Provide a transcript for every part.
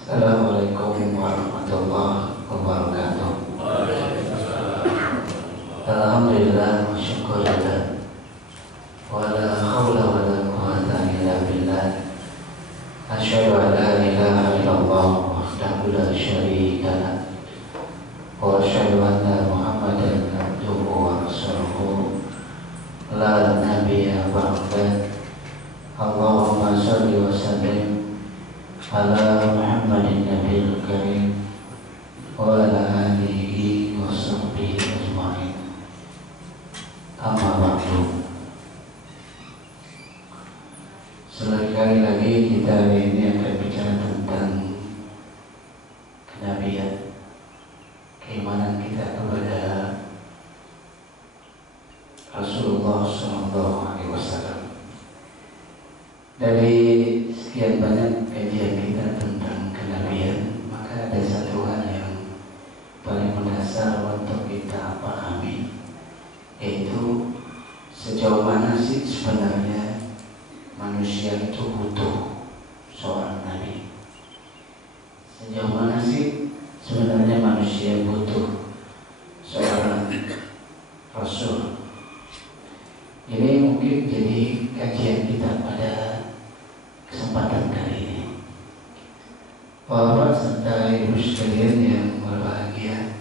Assalamualaikum warahmatullahi wabarakatuh. Alhamdulillah wa syukurillah wa la hawla wa la quwwata illa billah. Asyhadu an la ilaha illallah wahdahu la syarika lah wa asyhadu anna Muhammadan abduhu wa rasuluhu la nabiyya ba'dah. Allahumma shalli wa sallim ala Muhammadin Nabil Karim wa ala alihi wa sahbihi ajma'in. Amma ba'du. Sekali lagi kita hari ini akan bicara tentang kenabian, keimanan kita kepada Rasulullah SAW. Dari sekian banyak kajian kita tentang kenabian, maka ada satu hal yang paling mendasar untuk kita pahami, yaitu sejauh mana sih sebenarnya manusia itu butuh seorang nabi. Sejauh mana sih sebenarnya manusia butuh seorang rasul. Ini mungkin jadi kajian kita pada kesempatan kali ini. Bapak serta ibu sekalian yang berbahagia,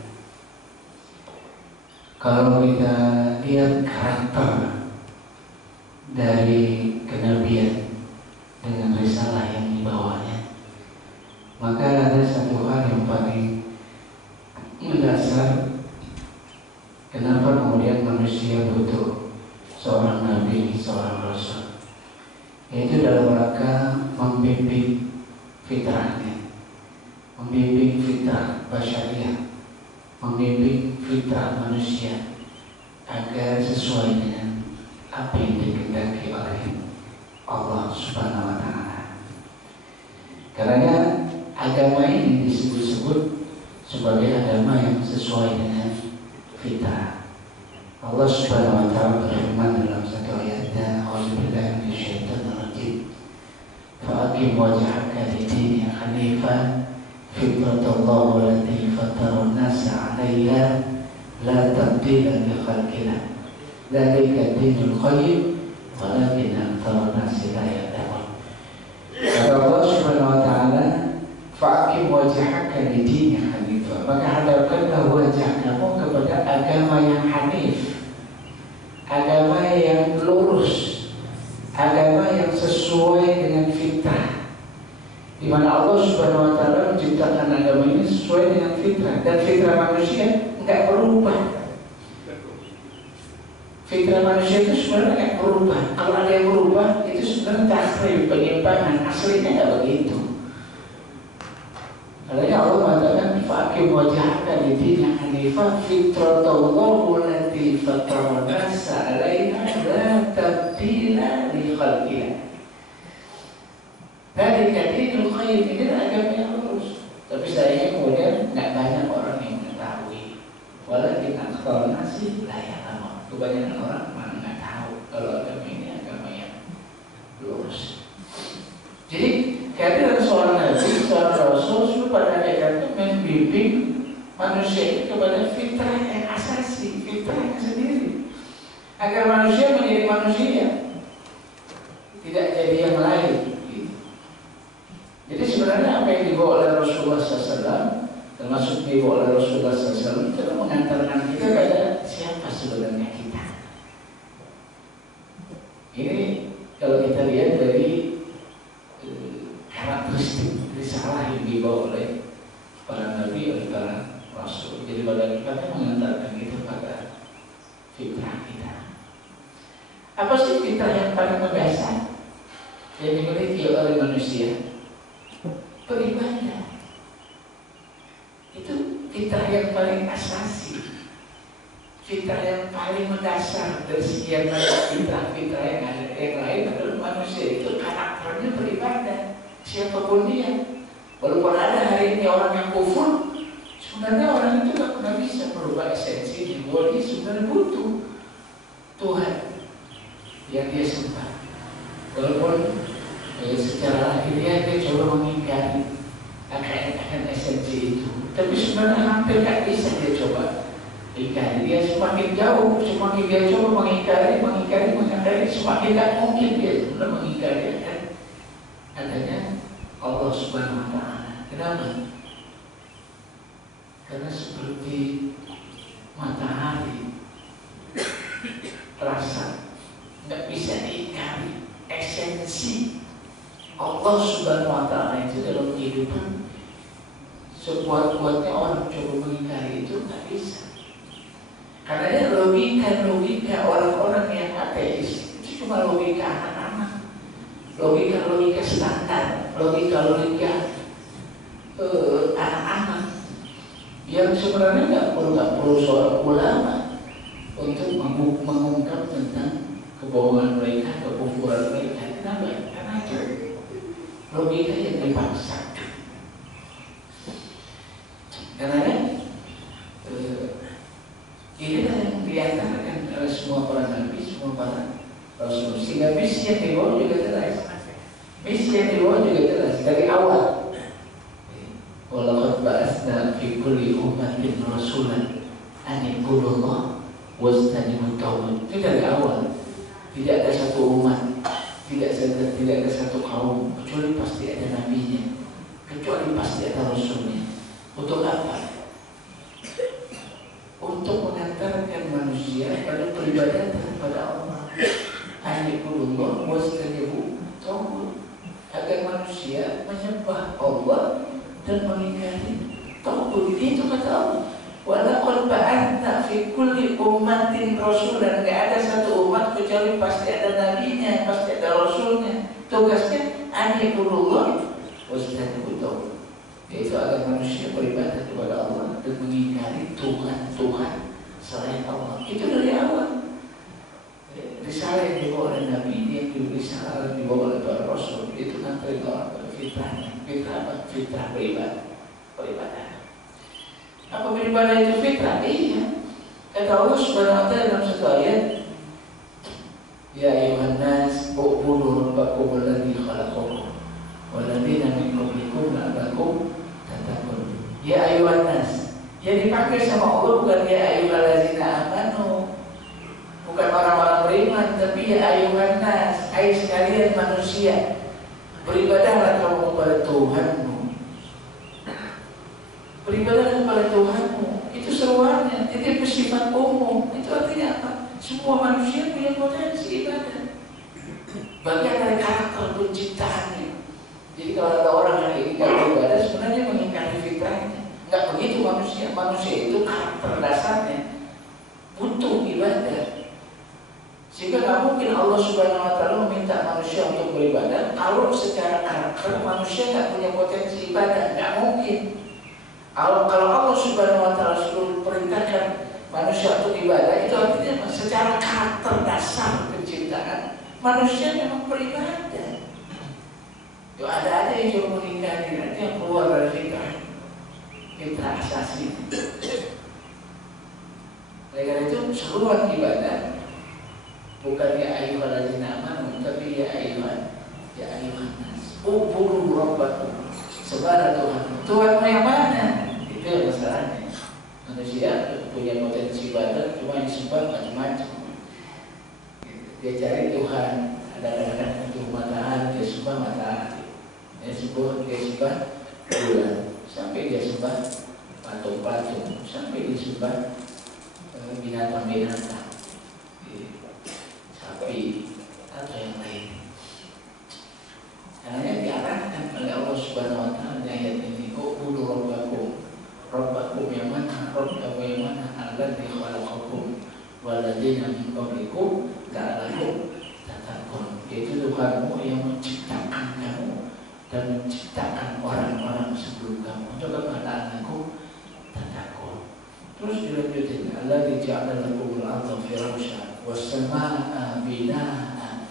kalau kita lihat karakter dari kenabian dengan risalah yang dibawanya, maka ada satu hal yang paling mendasar kenapa kemudian manusia butuh seorang nabi, seorang rasul, yaitu dalam rangka membimbing fitrahnya, membimbing fitrah basyariah, membimbing fitrah manusia agar sesuai dengan apa yang dikehendaki oleh Allah Subhanahu wa Ta'ala. Karena agama ini disebut-sebut sebagai agama yang sesuai dengan fitrah. Allah Subhanahu wa Ta'ala berfirman dalam satu ayatnya, "A'udzubillahi minasyaitonir rajim. Fa'aqim wajhaka lid-dini hanifan fitratallahi allati fatara an-nasa 'alaiha la tabdila li khalqillah. Dzalika ad-dinul qayyim walakinna aktsara an-nasi la ya'lamun." Kata Allah Subhanahu wa Ta'ala, "Fa'aqim wajhaka lid-dini hanifan." Maka hadapkanlah wajah kamu kepada agama yang hanif, agama yang lurus, agama yang sesuai dengan fitrah, di mana Allah Subhanahu wa Ta'ala menciptakan agama ini sesuai dengan fitrah, dan fitrah manusia enggak berubah. Fitrah manusia itu sebenarnya enggak berubah. Kalau ada yang berubah itu sebenarnya tahrif, penyimpangan. Aslinya enggak begitu. Karena Allah mengatakan fa'aqim wajhaka lid-dini hanifan fitratallahi allati fatara an-nasa 'alaiha la tabdila li khalqillah. Dzalika ad-dinul qayyim, ini agama yang lurus. Tapi sayangnya kemudian enggak banyak orang yang mengetahui. Walakin aktsarun nasi la ya'lamun. Kebanyakan orang malah enggak tahu kalau agama ini agama yang lurus. Jadi kehadiran seorang nabi, seorang rasul pada hakikatnya membimbing manusia ini kepada fitrah yang asasi, fitrahnya sendiri, agar manusia menjadi manusia, tidak jadi yang lain. Jadi sebenarnya apa yang dibawa oleh Rasulullah SAW, termasuk dibawa oleh Rasulullah SAW, itu mengantarkan kita pada siapa sebenarnya kita. Ini kalau kita lihat dari karakteristik risalah yang dibawa oleh para nabi, oleh para rasul. Jadi pada hakikatnya mengantarkan kita pada fitrah kita. Apa sih fitrah yang paling mendasar yang dimiliki oleh manusia? Beribadah. Itu fitrah yang paling asasi, fitrah yang paling mendasar dari sekian banyak fitrah-fitrah yang ada. Yang lain adalah manusia itu karakternya beribadah. Siapapun dia, walaupun ada hari ini orang yang kufur, sebenarnya orang itu tidak pernah bisa merubah esensi bahwa dia sebenarnya butuh Tuhan yang dia sembah. Walaupun secara lahiriah dia coba mengingkari, maka dengan esensi itu. Tapi sebenarnya hampir nggak bisa dia coba ingkari. Dia semakin jauh, semakin dia coba mengingkari, semakin nggak mungkin dia sudah mengingkari adanya Allah Subhanahu Wa Taala. Kenapa? Karena seperti matahari, rasa nggak bisa diingkari. Esensi Allah Subhanahu Wa Taala itu dalam kehidupan, sekuat-kuatnya orang coba mengingkari itu nggak bisa. Karena logika orang-orang yang ateis itu cuma logika anak-anak, logika standar, logika anak-anak yang sebenarnya nggak perlu seorang ulama untuk mengungkap tentang kebohongan mereka, kekufuran mereka. Kenapa? Karena itu logika yang dipaksakan. Karena ini yang diantarakan oleh semua para nabi, semua para rasul. Sehingga misi yang dibawa juga jelas. Misi yang dibawa juga jelas dari awal. Walaqad ba'atsna fi kulli ummatin rasulan an i'budullaha wajtanibut taghut. Itu dari awal. Tidak ada satu umat, tidak ada satu kaum kecuali pasti ada nabinya, kecuali pasti ada rasulnya. Untuk apa? Untuk mengantarkan manusia pada peribadatan kepada Allah. Aniqulullah wastanibu taghut, agar manusia menyembah Allah dan mengingkari taghut. Itu kata Allah. Walaqad ba'atsna fi kulli ummatin rasulan. Enggak ada satu umat kecuali pasti ada nabinya, pasti ada rasulnya. Tugasnya aniqulullah wastanibu taghut, yaitu agar manusia beribadah kepada Allah dan mengingkari Tuhan selain Allah. Itu dari awal. Risalah yang dibawa oleh Nabi, yang risalah yang dibawa oleh para Rasul, itu kan perintah fitrahnya. Fitrah apa? Fitrah beribadah. Apa beribadah itu fitrah? Iya. Kata Allah Subhanahu Wa Taala dalam satu ayat, Ya ayuhan nas, u'budu rabbakum alladzi khalaqakum walladzina min qablikum la'allakum tattaqun. Ya ayuhan nas. Yang dipakai sama Allah bukan ya ayyuhallazina amanu, bukan orang-orang beriman, tapi ya ayyuhan nas, hai sekalian manusia, beribadahlah kamu kepada Tuhanmu. Beribadahlah kepada Tuhanmu. Itu seruannya, itu bersifat umum. Itu artinya apa? Semua manusia punya potensi ibadah. Bagian dari karakter penciptaannya. Jadi kalau ada orang yang ingin beribadah, sebenarnya mengingkari fitrahnya. Enggak begitu manusia. Manusia itu karakter dasarnya butuh ibadah. Sehingga nggak mungkin Allah Subhanahu Wa Taala meminta manusia untuk beribadah kalau secara karakter manusia nggak punya potensi ibadah. Nggak mungkin. Kalau Allah Subhanahu Wa Taala suruh perintahkan manusia untuk ibadah, itu artinya secara karakter dasar penciptaan manusia memang beribadah. Yo ada yang cuma mengingkari, nanti yang keluar dari fitrah asasi. Oleh karena itu seruan ibadah bukan ya ayyuhallazina amanu, tapi ya ayyuhan nas. U'budu rabbakum. Sembahlah Tuhan. Tuhanmu yang mana? Itu yang masalahnya. Manusia punya potensi ibadah, cuma disembah macam-macam. Dia cari Tuhan. Ada kadang-kadang untuk matahari, dia sembah matahari. Dia sembah bulan. Sampai dia sembah patung-patung, sampai dia sembah binatang-binatang, sapi atau yang lain. Karena diarahkan oleh Allah Subhanahu Wa Taala di ayat ini, u'budu rabbakum yang mana, rabbakum yang mana, alladzi khalaqakum walladzina min qablikum la'allakum tattaqun. Yaitu Tuhanmu yang menciptakan kamu dan menciptakan orang-orang sebelum kamu. Untuk apa? La'allakum tattaqun. Terus dilanjutin, alladzi ja'ala lakumul arda firasyan was samaa'a binaa'a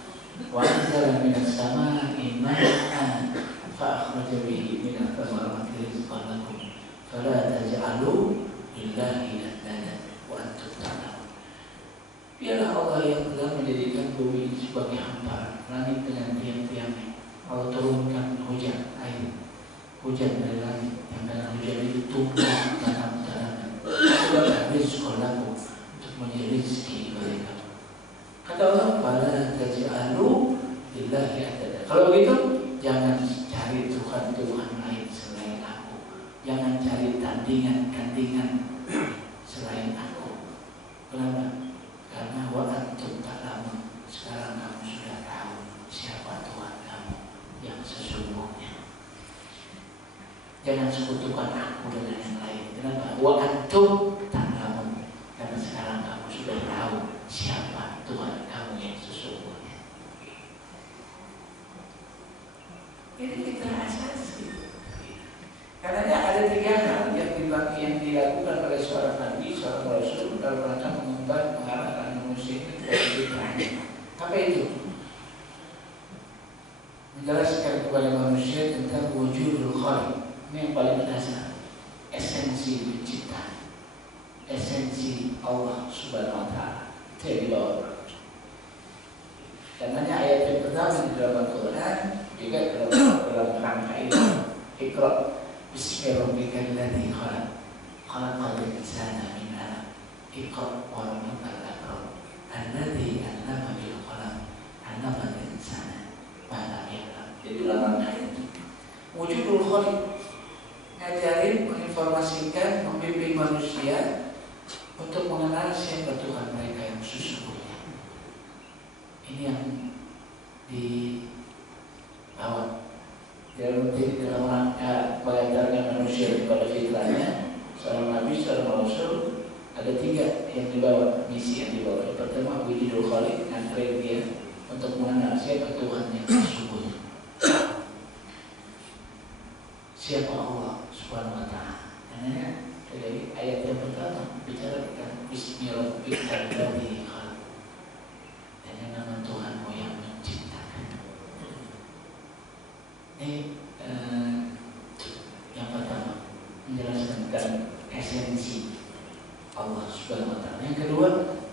wa anzala minas samaa'i maa'an fa akhraja bihi minats thamarati rizqan lakum fala taj'alu lillahi andada wa antum ta'lamun. Biarlah Allah yang telah menjadikan bumi sebagai hamparan, langit dengan tiang-tiangnya. Allah turunkan hujan air, hujan dari langit yang tumbuh tanam-tanaman. Sudah rizqalakum, untuk menjadi rezeki bagi kamu. Kata Allah, "Fala taj'alu lillahi andada." Kalau begitu, jangan cari Tuhan lain selain aku. Jangan cari tandingan selain aku. Kenapa? Karena wa antum ta'lamun, sekarang kamu sudah tahu siapa Tuhan kamu yang sesungguhnya. Jangan sekutukan aku dengan yang lain. Kenapa? Wa antum ta'lamun, karena sekarang kamu sudah tahu siapa Tuhan kamu yang sesungguhnya. Ini kita asasi. Karena ada 3 hal yang dilakukan oleh seorang nabi, seorang rasul dalam rangka mengubah, mengarahkan manusia ke fitrahnya. Apa itu? Menjelaskan kepada manusia tentang wujudul khaliq. Ini yang paling dasar, esensi penciptaan, esensi Allah Subhanahu wa Ta'ala. Itu yang dibawa. Dan hanya ayat yang pertama di dalam Al-Quran juga dalam rangka itu. Iqra bismi rabbikal ladzi khalaq, khalaqal insana min 'alaq, iqra wa rabbukal akram, alladzi 'allama bil qalam, 'allamal insana ma lam ya'lam. Jadi dalam rangka itu wujudul khaliq, ngajarin, menginformasikan, membimbing manusia untuk mengenal siapa Tuhan mereka yang sesungguhnya. Ini yang dibawa dalam rangka mengantarkan manusia kepada fitrahnya. Seorang nabi, seorang rasul, ada 3 yang dibawa, misi yang dibawa. Yang pertama, wujudul khaliq, nganterin dia untuk mengenal siapa Tuhan yang sesungguhnya, siapa Allah Subhanahu wa Ta'ala. Karena dari ayat yang pertama bicara tentang bismi rabbikal ladzi khalaq, dengan nama Tuhanmu yang menciptakan. Ini yang pertama, menjelaskan tentang esensi Allah Subhanahu wa Ta'ala. Yang kedua,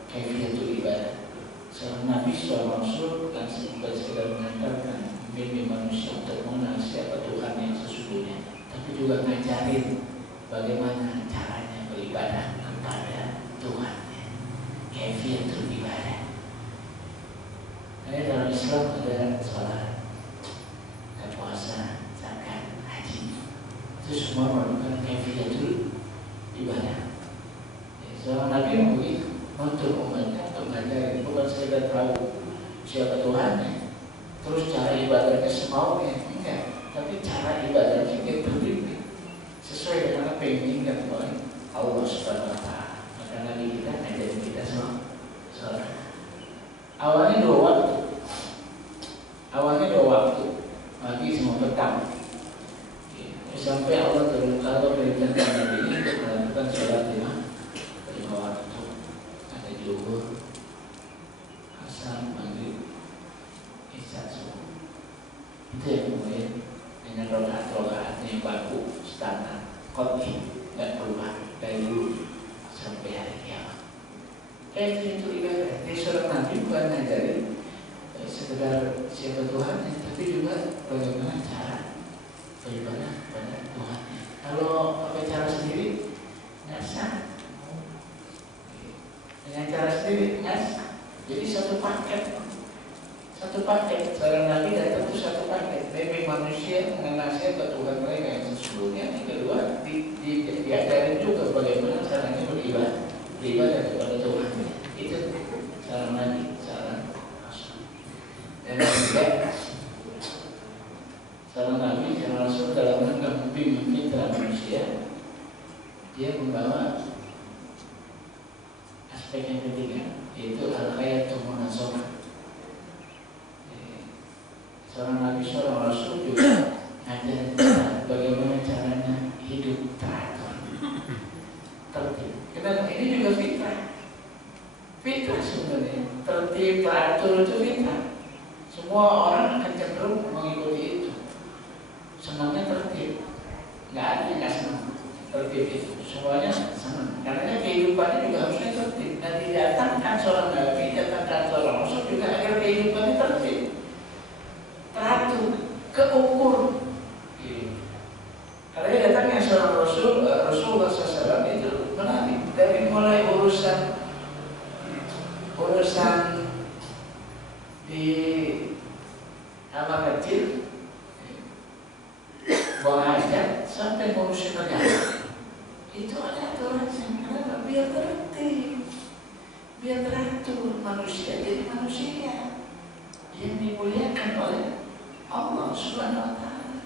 kaifiyatul ibadah. Seorang nabi, seorang rasul langsung bukan sekedar mengantarkan, membimbing manusia untuk mengenal siapa Tuhan yang sesungguhnya, tapi juga ngajarin bagaimana caranya beribadah kepada Tuhannya. Kaifiyatul ibadah. Karena dalam Islam ada salat, puasa, zakat, haji. Itu semua merupakan kaifiyatul ibadah. Seorang nabi yang begitu untuk umatnya, untuk mengajarin, bukan sekedar tahu siapa Tuhannya, terus cara ibadahnya semaunya, enggak. Tapi cara ibadahnya dia terdidik sesuai dengan apa yang diinginkan oleh Allah Subhanahu wa Ta'ala. Maka Nabi kita ngajarin kita sholat. Awalnya 2 waktu. Pagi sama petang. Sampai Allah perintahkan Nabi ini untuk melakukan sholat 5 waktu. Ada zuhur, asar, maghrib, isya, subuh. Itu yang kemudian dengan rokaat-rokaatnya yang baku, standar, qat'i, nggak berubah dari dulu sampai hari kiamat. Itu ibadah. Jadi seorang nabi bukan ngajarin sekedar siapa Tuhannya, tapi juga bagaimana cara beribadah pada Tuhannya. Kalau pakai cara sendiri nggak sah. Dengan cara sendiri nggak sah. Jadi satu paket. Seorang nabi datang itu satu paket. Bimbing manusia mengenal siapa Tuhan mereka yang sesungguhnya. Yang kedua, diajarin juga bagaimana caranya beribadah kepada Tuhan. Itu seorang nabi, seorang rasul. Dan juga seorang nabi, seorang rasul dalam rangka membimbing fitrah manusia, dia membawa aspek yang ketiga, yaitu al-hayatul munazamah. Seorang nabi, seorang rasul juga ngajarin kita bagaimana caranya hidup teratur, tertib. Kenapa? Ini juga fitrah. Fitrah sebenarnya, tertib, teratur itu fitrah. Semua orang akan cenderung mengikuti itu. Senangnya tertib, nggak ada yang nggak senang tertib itu. Semuanya senang. Karena kehidupannya juga harusnya tertib. Dan didatangkan seorang nabi, datangkan seorang rasul juga agar kehidupannya tertib, teratur, keukur. Karena datangnya seorang rasul Rasulullah SAW itu menarik dari mulai urusan di anak kecil, buang hajat sampai ngurusin negara. Itu ada aturannya. Kenapa? Biar tertib, biar teratur, manusia jadi manusia yang dimuliakan oleh Allah Subhanahu wa Ta'ala.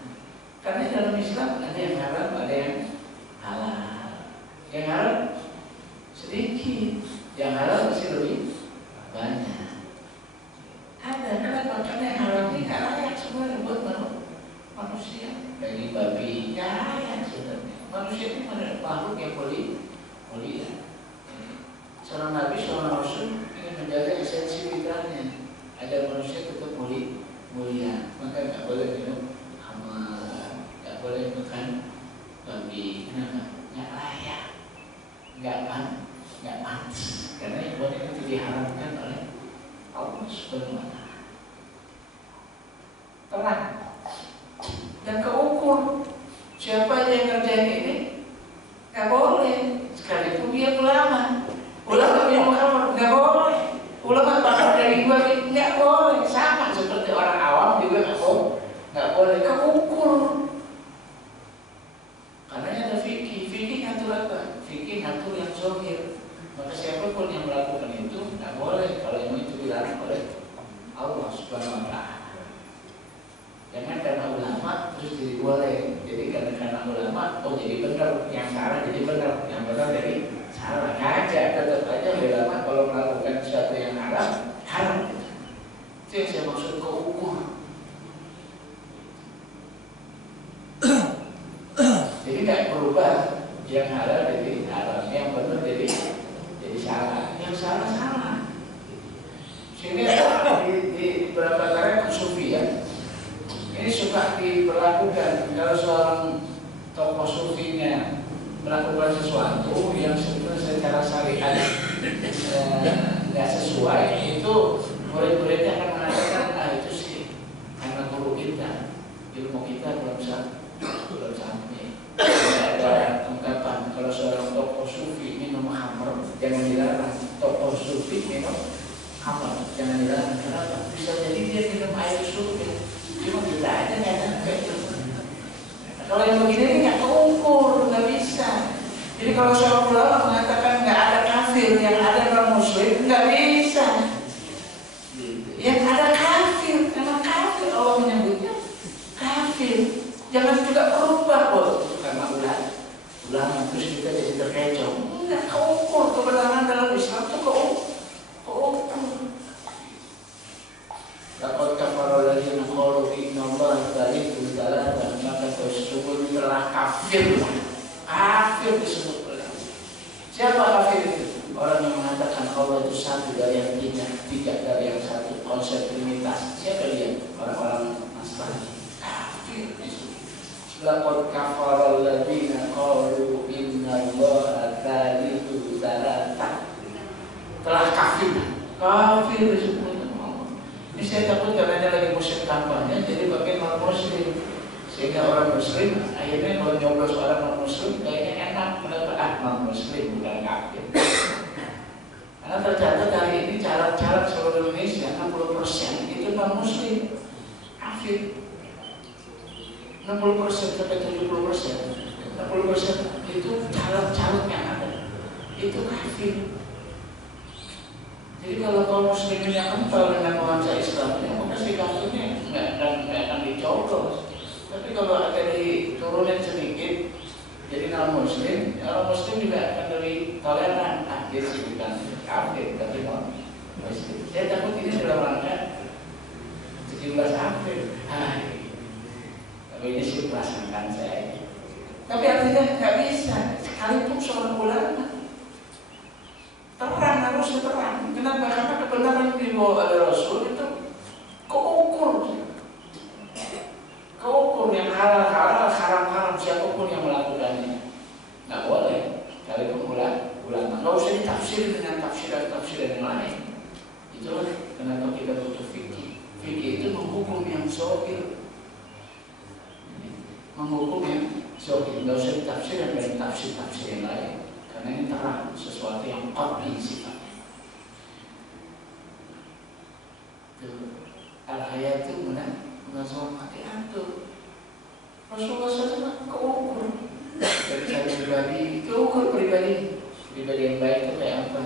Karena dalam Islam ada yang haram, ada yang halal. Yang haram sedikit, yang halal masih lebih banyak. Ada, kenapa? Karena yang haram ini nggak layak sebenarnya buat manusia. Daging babi nggak layak sebenarnya. Manusia ini makhluk yang mulia. Seorang Nabi, seorang Rasul ingin menjaga esensi fitrahnya agar manusia tetap mulia. Maka nggak boleh minum khamar, nggak boleh makan babi. Kenapa? Nggak layak, nggak pantas. Karena yang itu diharamkan oleh Allah Subhanahu wa Ta'ala. Terang dan keukur. Siapa yang ngerjain ini nggak boleh. Sekalipun dia ulama minum khamar nggak boleh. Ulama bakar dari gua nggak boleh. Sama seperti orang awam juga nggak boleh. Keukur. Karena ada fikih ngatur apa? Fikih ngatur yang zahir. Maka siapapun yang melakukan itu nggak boleh kalau yang itu dilarang oleh Allah Subhanahu wa Ta'ala. Jangan karena ulama terus jadi boleh. Jadi karena ulama jadi benar, yang salah jadi benar, yang benar jadi salah. Aja tetap aja ulama kalau melakukan sesuatu yang haram. Itu yang saya maksud keukur. Jadi nggak berubah, yang halal jadi haram, yang benar jadi salah, yang salah. Sehingga di beberapa negara sufian ini suka diperlakukan kalau seorang tokoh sufinya melakukan sesuatu yang sebetulnya secara syariat nggak sesuai, itu murid-muridnya akan mengatakan itu sih karena guru kita, ilmu kita belum sampai. Ada ungkapan kalau seorang tokoh sufi minum khamr jangan dilarang. Tokoh sufi minum khamr jangan dilarang. Kenapa? Bisa jadi dia minum air sufi, cuma kita aja nggak ada itu. Kalau yang begini ini nggak keukur, nggak bisa. Jadi kalau seorang ulama mengatakan nggak ada kafir, yang ada non muslim, nggak bisa. Yang ada kafir, memang kafir, Allah menyebutnya kafir. Jangan juga berubah karena ulama terus kita jadi terkecoh. Nggak keukur. Kebenaran dalam Islam itu keukur. Laqad kafara alladziina qalu inna Allaha thalithu tsalatsa, maka tersebut telah kafir disebut oleh Allah. Siapa kafir itu? Orang yang mengatakan Allah itu satu dari yang tiga dari yang satu, konsep trinitas. Siapa dia? Orang-orang Nasrani. Kafir disebut. Laqad kafara alladziina qalu inna Allaha thalithu tsalatsa. Telah kafir disebut. Ini saya takut karena ada lagi musim kampanye, jadi pakai non muslim, sehingga orang muslim akhirnya kalau nyoblos orang non muslim kayaknya enak. Kenapa? Non muslim bukan kafir. Karena tercatat hari ini caleg-caleg seluruh Indonesia 60% itu non muslim, kafir. 60% sampai 70%, 60% itu caleg-caleg yang ada, itu kafir. Jadi kalau kaum muslimin yang kental dengan nuansa Islamnya, maka si kafirnya nggak akan dicoblos. Tapi kalau akan diturunin sedikit, jadi non muslim, orang muslim juga akan lebih toleran. Dia sih bukan kafir, tapi non muslim. Saya takut ini dalam rangka 17 April. Tapi ini sih prasangkaan saya. Tapi artinya nggak bisa, sekalipun seorang ulama terang, harusnya terang. Kenapa? Karena kebenaran yang dibawa oleh Rasul itu keukur yang halal, haram, siapapun yang melakukannya nggak boleh. Sekalipun ulama nggak usah ditafsir dengan tafsiran yang lain. Itulah kenapa kita butuh fikih. Fikih itu menghukum yang zahir, menghukum yang Zohir, nggak usah ditafsir dan tafsir yang lain, karena ini terang sesuatu yang qat'i sifatnya. Al-hayatu munazamah diatur. Rasulullah SAW keukur dari saya pribadi, keukur pribadi yang baik itu kayak apa?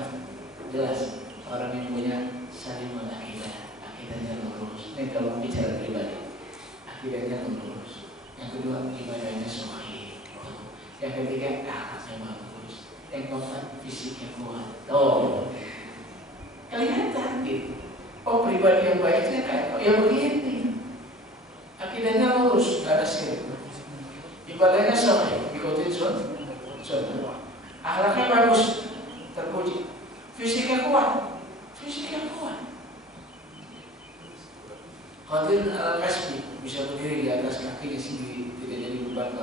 Jelas orang yang punya salimul akidah, akidahnya lurus. Ini kalau bicara pribadi, akidahnya lurus. Yang kedua, ibadahnya sahih. Yang ketiga, akhlaknya bagus. Yang keempat, fisiknya kuat. Oh, kelihatan gitu. Oh, pribadi yang baiknya kayak ya begini. Akidahnya lurus, nggak ada syirik. Ibadahnya sahih, ikutin sunnah. Akhlaknya bagus, terpuji. Fisiknya kuat. Qadir al-kasbi, bisa berdiri di atas kakinya sendiri, tidak jadi beban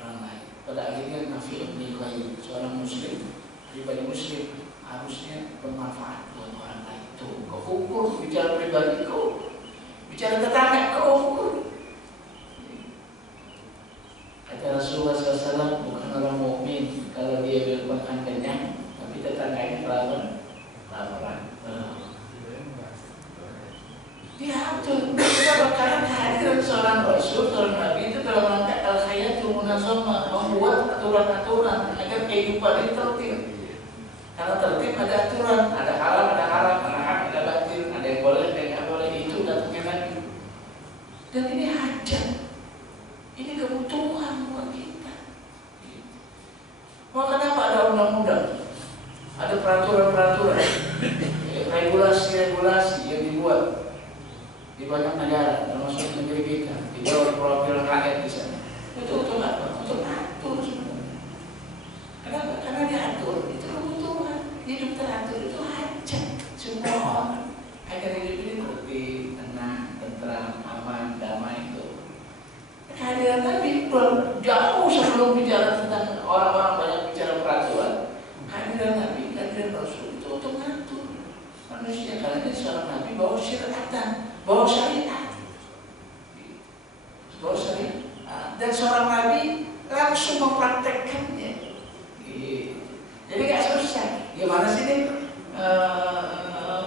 orang lain. Pada akhirnya Nafi Ibn Qayyim, seorang muslim, pribadi muslim, harusnya bermanfaat buat orang lain. Tuh, keukur, bicara pribadi keukur, bicara tetangga keukur. Kata Rasulullah SAW, bukan orang mukmin kalau dia makan kenyang, tapi tetangganya laporan. Diatur. Karena kehadiran seorang Rasul, seorang Nabi itu dalam rangka al-hayatu munazamah, membuat aturan-aturan agar kehidupan ini tertib. Karena tertib ada aturan, ada halal, ada haram, ada hak, ada batil, ada yang boleh, ada yang nggak boleh. Itu datangnya Nabi. Dan ini hajat, ini kebutuhan buat kita. Maka kenapa ada undang-undang, ada peraturan-peraturan, regulasi-regulasi yang dibuat di banyak negara, termasuk negeri kita, di bawah perwakilan rakyat di sana. Itu untuk apa? Untuk atur sebenarnya. Kenapa? Karena diatur, itu kebutuhan. Hidup teratur itu hajat semua orang. Agar hidup ini tertib, tenang, tentram, aman, damai itu. Kehadiran Nabi jauh sebelum bicara tentang orang-orang banyak bicara peraturan. Kehadiran Nabi, kehadiran Rasul itu untuk mengatur manusia. Karena dia seorang Nabi bawa syariatan, bawa syariat, dan seorang Nabi langsung mempraktekkannya. Jadi nggak susah. Gimana sih nih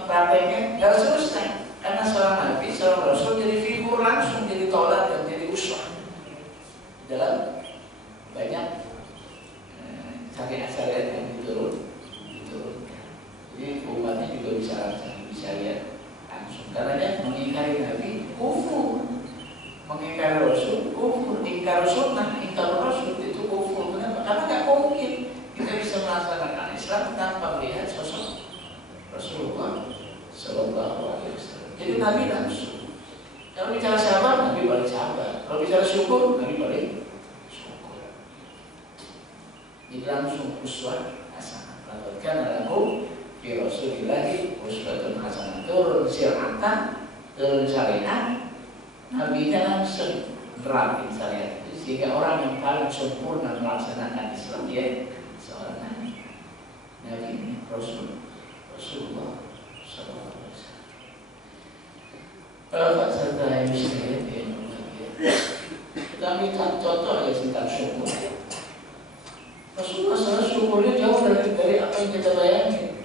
prakteknya? Nggak susah. Karena seorang Nabi, seorang Rasul jadi figur langsung, jadi tolak dan jadi uswah dalam banyak syariat yang diturunkan. Jadi umatnya juga bisa lihat langsung. Karena dia mengingkari Nabi kufur, mengingkari Rasul kufur, ingkar sunnah, ingkar Rasul itu kufur. Kenapa? Karena nggak mungkin kita bisa melaksanakan Islam tanpa melihat sosok Rasulullah Sallallahu Alaihi Wasallam. Jadi Nabi langsung. Kalau bicara sabar, Nabi balik sabar. Kalau bicara syukur, Nabi balik syukur. Jadi langsung uswah hasanah. Lakukan lagu fi Rasulillahi uswatun hasanah. Turun syariatan, turun syariat, Nabi langsung nerapin syariat itu, sehingga orang yang paling sempurna melaksanakan Islam dia seorang Nabi. Nabi ini Rasulullah Sallallahu Alaihi Wasallam. Pak serta yang sekalian kita ambil contoh aja tentang syukur. Rasulullah SAW syukurnya jauh dari apa yang kita bayangin.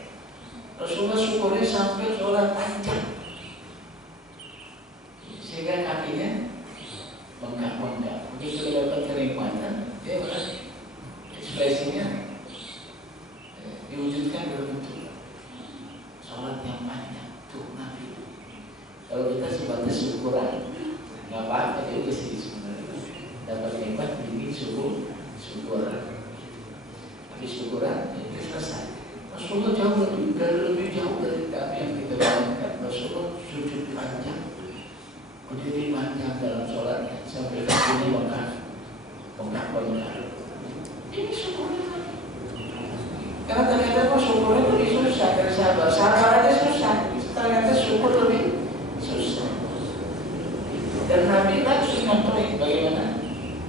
Rasulullah syukurnya sampai sholat panjang, sehingga kakinya bengkak-bengkak. Begitu dia dapat kenikmatan, dia ekspresinya diwujudkan dalam bentuk sholat yang panjang. Tuh Nabi. Kalau kita sebatas syukuran, nggak apa-apa juga sih sebenarnya. Dapat nikmat bikin syukuran. Habis syukuran itu selesai. Rasulullah lebih jauh dari kami yang kita bayangkan. Rasulullah sujud panjang, berdiri panjang dalam sholatnya sampai kaki bengkak. Ini syukurnya. Karena ternyata syukurnya lebih susah dari sabar. Sabar aja susah, ternyata syukur lebih susah. Dan Nabi langsung contohin bagaimana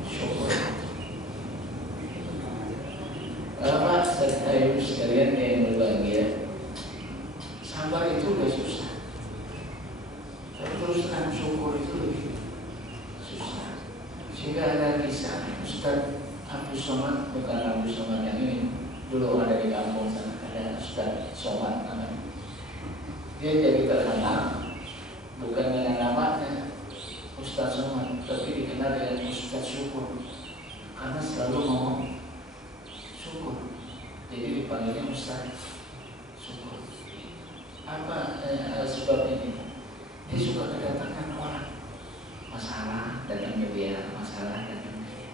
syukur. Bapak serta ibu sekalian yang berbahagia, sabar itu udah susah. Terus syukur itu lebih susah. Sehingga ada kisah Ustaz Ustaz Abdul Somad, bukan Abdul Somad yang ini, dulu ada di kampung sana, ada Ustaz Somad namanya. Dia jadi terkenal bukan dengan namanya Ustaz Somad, tapi dikenal dengan Ustaz Syukur, karena selalu ngomong syukur, jadi dipanggilnya Ustaz Syukur. Apa sebab ini? Dia suka kedatangan orang, masalah datang ke dia, masalah datang ke dia.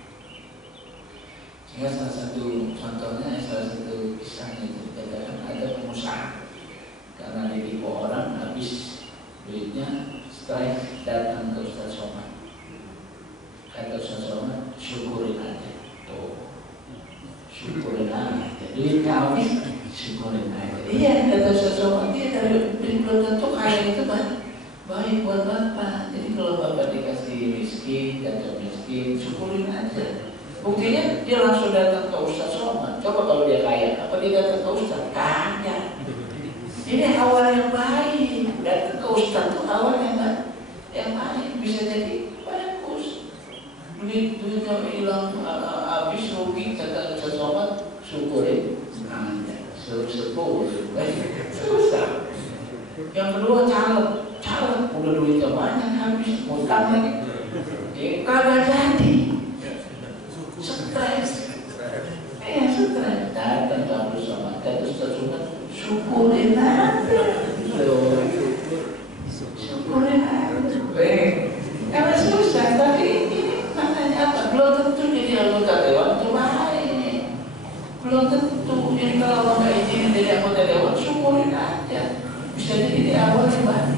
Sehingga salah satu contohnya, salah satu kisahnya itu katakan ada pengusaha karena ditipu orang habis duitnya, setelah datang ke Ustaz Somad, kata Ustaz Somad, syukurin aja. Tuh, syukurin aja. Duitnya habis, syukurin aja. Iya, kata Ustaz Somad, dia dari belum tentu kaya itu baik buat Bapak. Jadi kalau Bapak dikasih miskin, jatuh miskin, syukurin aja. Buktinya dia langsung datang ke Ustaz Somad. Coba kalau dia kaya, apa dia datang ke Ustaz? Kaya. Ini awal yang baik. Datang ke Ustaz itu awal yang baik. Bisa jadi bagus. Duitnya hilang, habis rugi, kata Ustaz Somad, syukurin aja. Sepuh, susah. Yang kedua caleg, udah duitnya banyak habis, utang lagi, kagak jadi, stres, stres. Datang ke Abdul Somad, kata Ustaz Somad, syukurin aja, syukurin aja. Karena susah, tapi ini maknanya apa? Belum tentu jadi anggota dewan itu baik, belum tentu. Jadi kalau Allah nggak izinin jadi anggota dewan, syukurin aja. Bisa jadi di awal yang baik.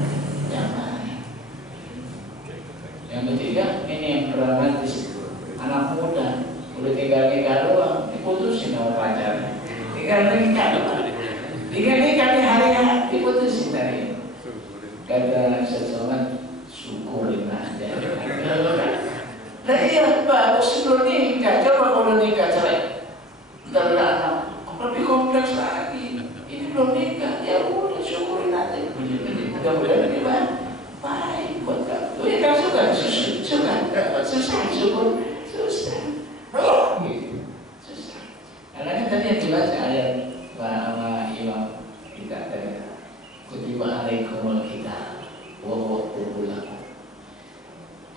Yang ketiga, ini yang pragmatis. Anak muda udah tinggal nikah doang, diputusin sama pacar. Tinggal nikah doang, tinggal nikah di hari diputusin tadi. Kata Ustaz Somad, syukurin aja. Nah iya, bagus sebelum nikah. Coba kalau nikah cerai, dari anak lebih kompleks lagi. Ini belum nikah, ya udah syukurin aja. Mudah-mudahan ini baik buat kamu. Oh ya, kamu suka susah syukur, susah. Gitu, susah. Karena tadi yang jelas ayat sama imam kita tadi, kutiba alaikumul qital wa huwa kurhun lakum.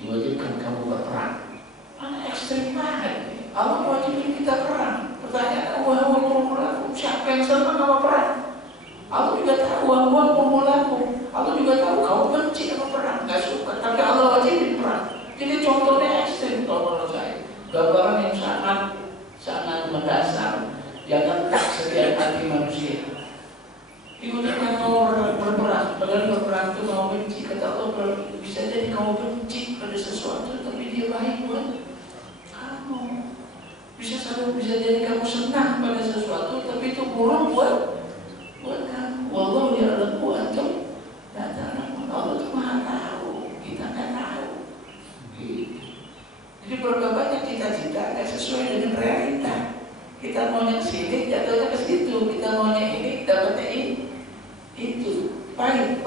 Diwajibkan kamu berperang. Mana ekstrim banget. Allah wajibkan kita perang. Pertanyaan, wa huwa kurhun lakum, siapa yang senang sama perang? Allah juga tahu wa kurhun lakum. Allah juga tahu kamu benci sama perang, nggak suka, tapi Allah wajibin perang. Jadi contohnya ekstrim kalau menurut saya. Gambaran yang sangat mendasar, yang ngetak setiap hati manusia. Ikutin mau berperang, padahal berperang itu kamu benci. Kata Allah, bisa jadi kamu benci pada sesuatu, tapi dia baik buat kamu. Bisa jadi kamu senang pada sesuatu, tapi itu buruk buat kamu. Wallahu ya'lamu wa antum la ta'lamun. Allah itu Maha tahu, kita nggak tahu. Jadi berapa banyak cita-cita nggak sesuai dengan realita. Kita maunya ke sini, jatuhnya ke situ. Kita maunya ini, dapatnya ini. Itu baik.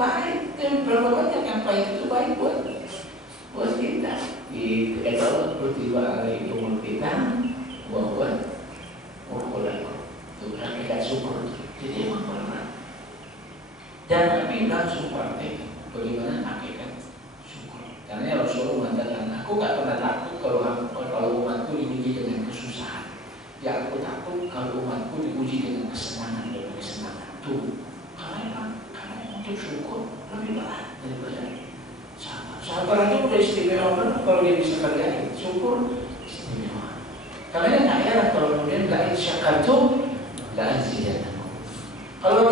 Dan berapa banyak yang baik itu baik buat kita. Di Allah bertiba alaikumul qital wa huwa kurhun lakum. Itu hakikat syukur. Jadi emang benar. Dan Nabi langsung praktek bagaimana hakikat syukur. Karena Rasulullah mengatakan, aku gak pernah takut kalau umatku diuji dengan kesusahan. Ya aku takut kalau umatku diuji dengan kesenangan dan kesenangan. Tuh, karena untuk syukur lebih berat daripada sabar. Sabar aja udah istimewa banget kalau dia bisa kerjain. Syukur istimewa. Karena nggak heran kalau kemudian la in syakartum la azidannakum. Kalau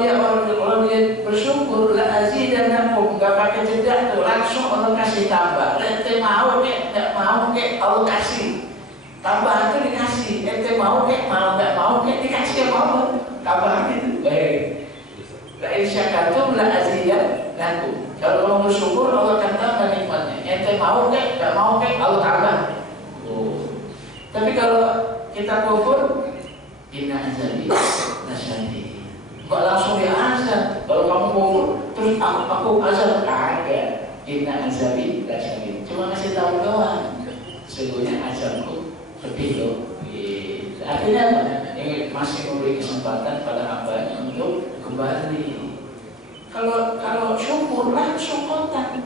dia bersyukur la azidannakum, nggak pakai jeda tuh, langsung Allah kasih tambah. Ente mau kek, nggak mau kek, Allah kasih. Tambahan itu dikasih. Ente mau kek, mau nggak mau kek, dikasih sama Allah. Tambahan itu. La in syakartum la azidannakum. Kalau mau bersyukur Allah akan tambah nikmatnya. Ente mau kek, nggak mau kek, Allah tambah. Tapi kalau kita kufur, inna azabi lasyadid. Kok langsung diazab? Kalau kamu kufur, terus aku azab kagak. Inna azabi lasyadid. Cuma kasih tahu doang. Sesungguhnya azabku Lebih loh. Artinya apa? Yang masih memberi kesempatan pada hambanya untuk kembali. Kalau syukur langsung kontak,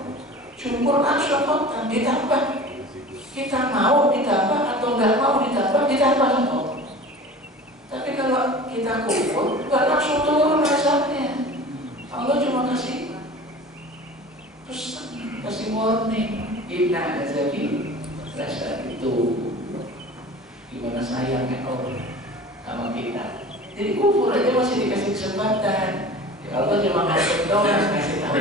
ditambah. Kita mau ditambah atau nggak mau ditambah semua. Tapi kalau kita kufur, nggak langsung turun rasanya. Allah cuma kasih pesan, kasih warning. Inna azabi rasa itu. Gimana sayangnya Allah sama kita. Jadi kufur aja masih dikasih kesempatan. Allah cuma kasih tahu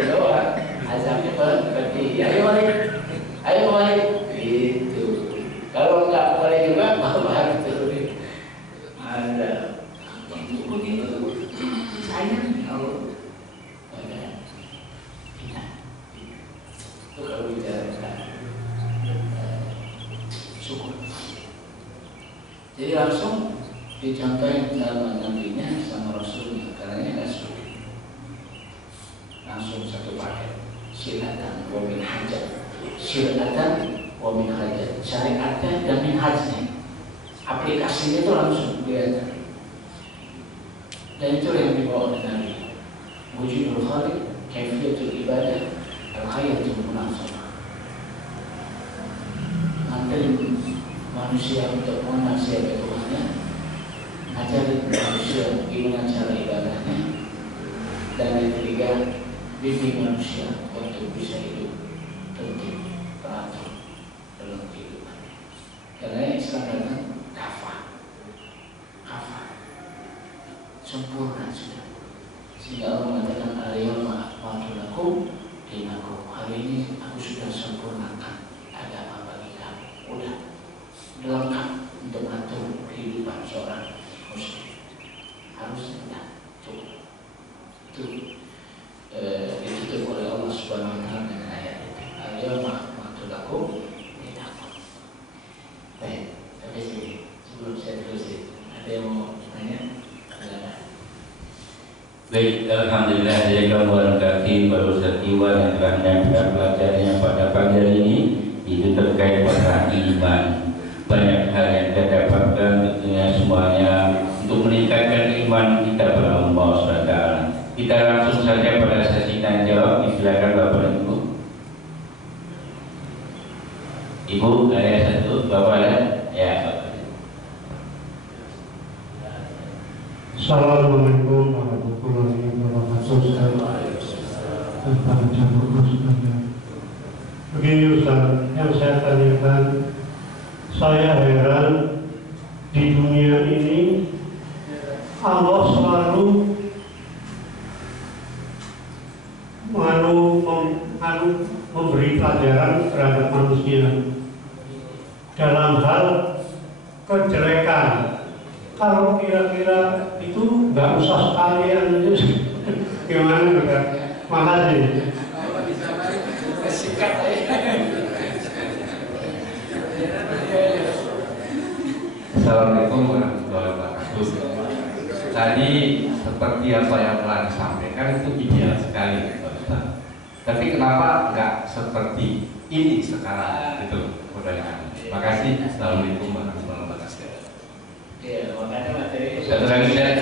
doang. Azabnya berarti ayo balik gitu. Kalau nggak boleh juga baru turun. Ada begitu. Sayang Allah. Itu kalau bicara syukur. Jadi langsung dicontohin dalam nabinya sama rasulnya, karena nggak sulit. Langsung satu paket, syariatan wa min hajat, syariatnya dan minhajnya. Aplikasinya itu langsung kelihatan. Dan itu yang dibawa oleh Nabi. Wujudul khaliq, kaifiyatul ibadah, al-hayatul munasabah. Nganterin manusia untuk mengenal siapa Tuhannya, ngajarin manusia gimana cara ibadahnya, dan yang ketiga, bimbing manusia untuk bisa hidup tentu teratur dalam kehidupan. Karena Islam datang kafah, sempurna sudah. Sehingga Allah mengatakan al-yawma akmaltu lakum dinakum. Hari ini aku sudah sempurnakan agama bagi kamu. Udah lengkap untuk mengatur kehidupan seorang muslim. Harus tidak cukup. Itu ditutup oleh Allah Subhanahu Wa Taala dengan ayat itu. Al-yawma akmaltu lakum dinakum. Baik, tapi sebelum saya terusin, ada yang mau tanya? Baik, alhamdulillah jazakallahu khairan baru setiwa yang telah menyampaikan pelajarannya pada pagi hari ini. Itu terkait masalah iman. Banyak hal yang kita dapatkan tentunya semuanya untuk meningkatkan iman kita kepada Allah SWT. Kita langsung saja pada sesi tanya jawab. Silakan Bapak dan Ibu. Ibu ada satu, Bapak ada? Ya, Bapak. Assalamualaikum warahmatullahi wabarakatuh. Begini Ustaz, yang saya tanyakan, saya heran di dunia ini Allah selalu memberi pelajaran terhadap manusia dalam hal kejelekan. Kalau kira-kira itu nggak usah sekalian, gimana juga? Makasih. Assalamualaikum warahmatullahi wabarakatuh. Tadi seperti apa yang telah disampaikan itu ideal sekali, Pak. Tapi kenapa nggak seperti ini sekarang? Itu pertanyaan. Terima kasih. Assalamualaikum warahmatullahi wabarakatuh. Iya, makanya materi Satu lagi saya.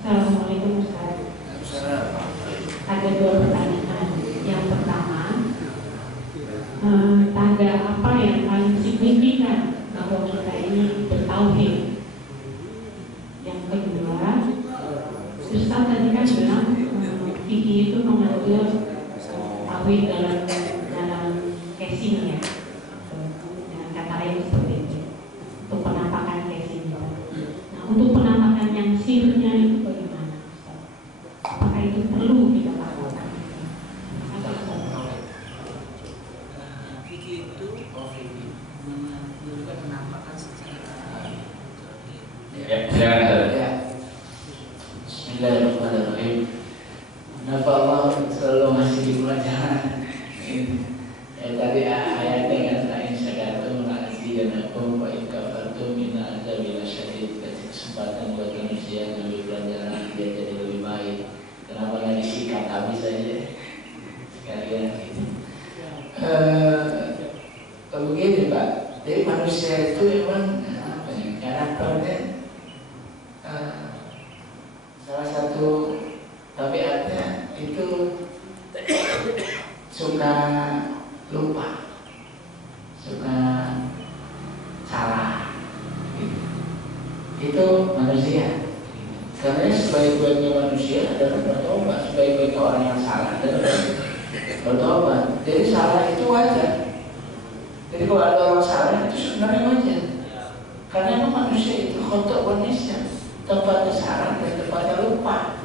Assalamualaikum Ustaz. Ada dua pertanyaan. Yang pertama, tanda apa yang paling signifikan bahwa kita ini bertauhid? Yang kedua, Ustaz tadi kan bilang fikih itu mengatur tauhid dalam casing ya, dengan kata lain seperti itu, untuk penampakan casing. Nah, untuk penampakan yang sirnya itu bagaimana, Ustaz? Apakah itu perlu kita lakukan? fikih itu menunjukkan penampakan secara Ya, silakan. ya. Bismillahirrahmanirrahim. Kenapa Allah selalu ngasih di pelajaran? Tadi ayatnya kan lain syakatum la'aziyanakum wa in kafartum inna azabi lasyadid. Kasih kesempatan buat manusia lebih manusia itu memang karakternya salah satu tabiatnya itu suka lupa, suka salah. Itu manusia. Karena sebaik-baiknya manusia adalah bertobat, sebaik-baiknya orang yang salah adalah bertobat. Jadi salah itu wajar. Jadi kalau ada orang salah itu sebenarnya wajar. Karena memang manusia itu khotok wanisnya, tempatnya salah dan tempatnya lupa.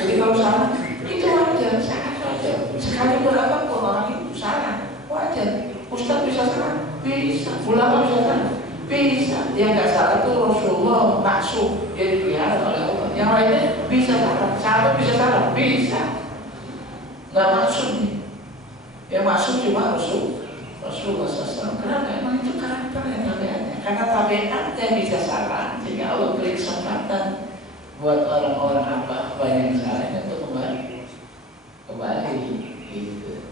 Jadi kalau salah itu wajar, sangat wajar. Sekali berapa orang itu salah, wajar. Ustaz bisa salah, bisa. Ulama bisa salah, bisa. Dia nggak salah itu Rasulullah maksud, dia dipelihara oleh Allah. Yang lainnya bisa salah, sahabat bisa salah, bisa. Nggak maksud nih. Yang maksud cuma Rasulullah SAW. Kenapa? Emang itu karakternya, tabiatnya. Karena tabiatnya bisa salah, sehingga Allah beri kesempatan buat orang-orang apa yang salahnya untuk kembali gitu.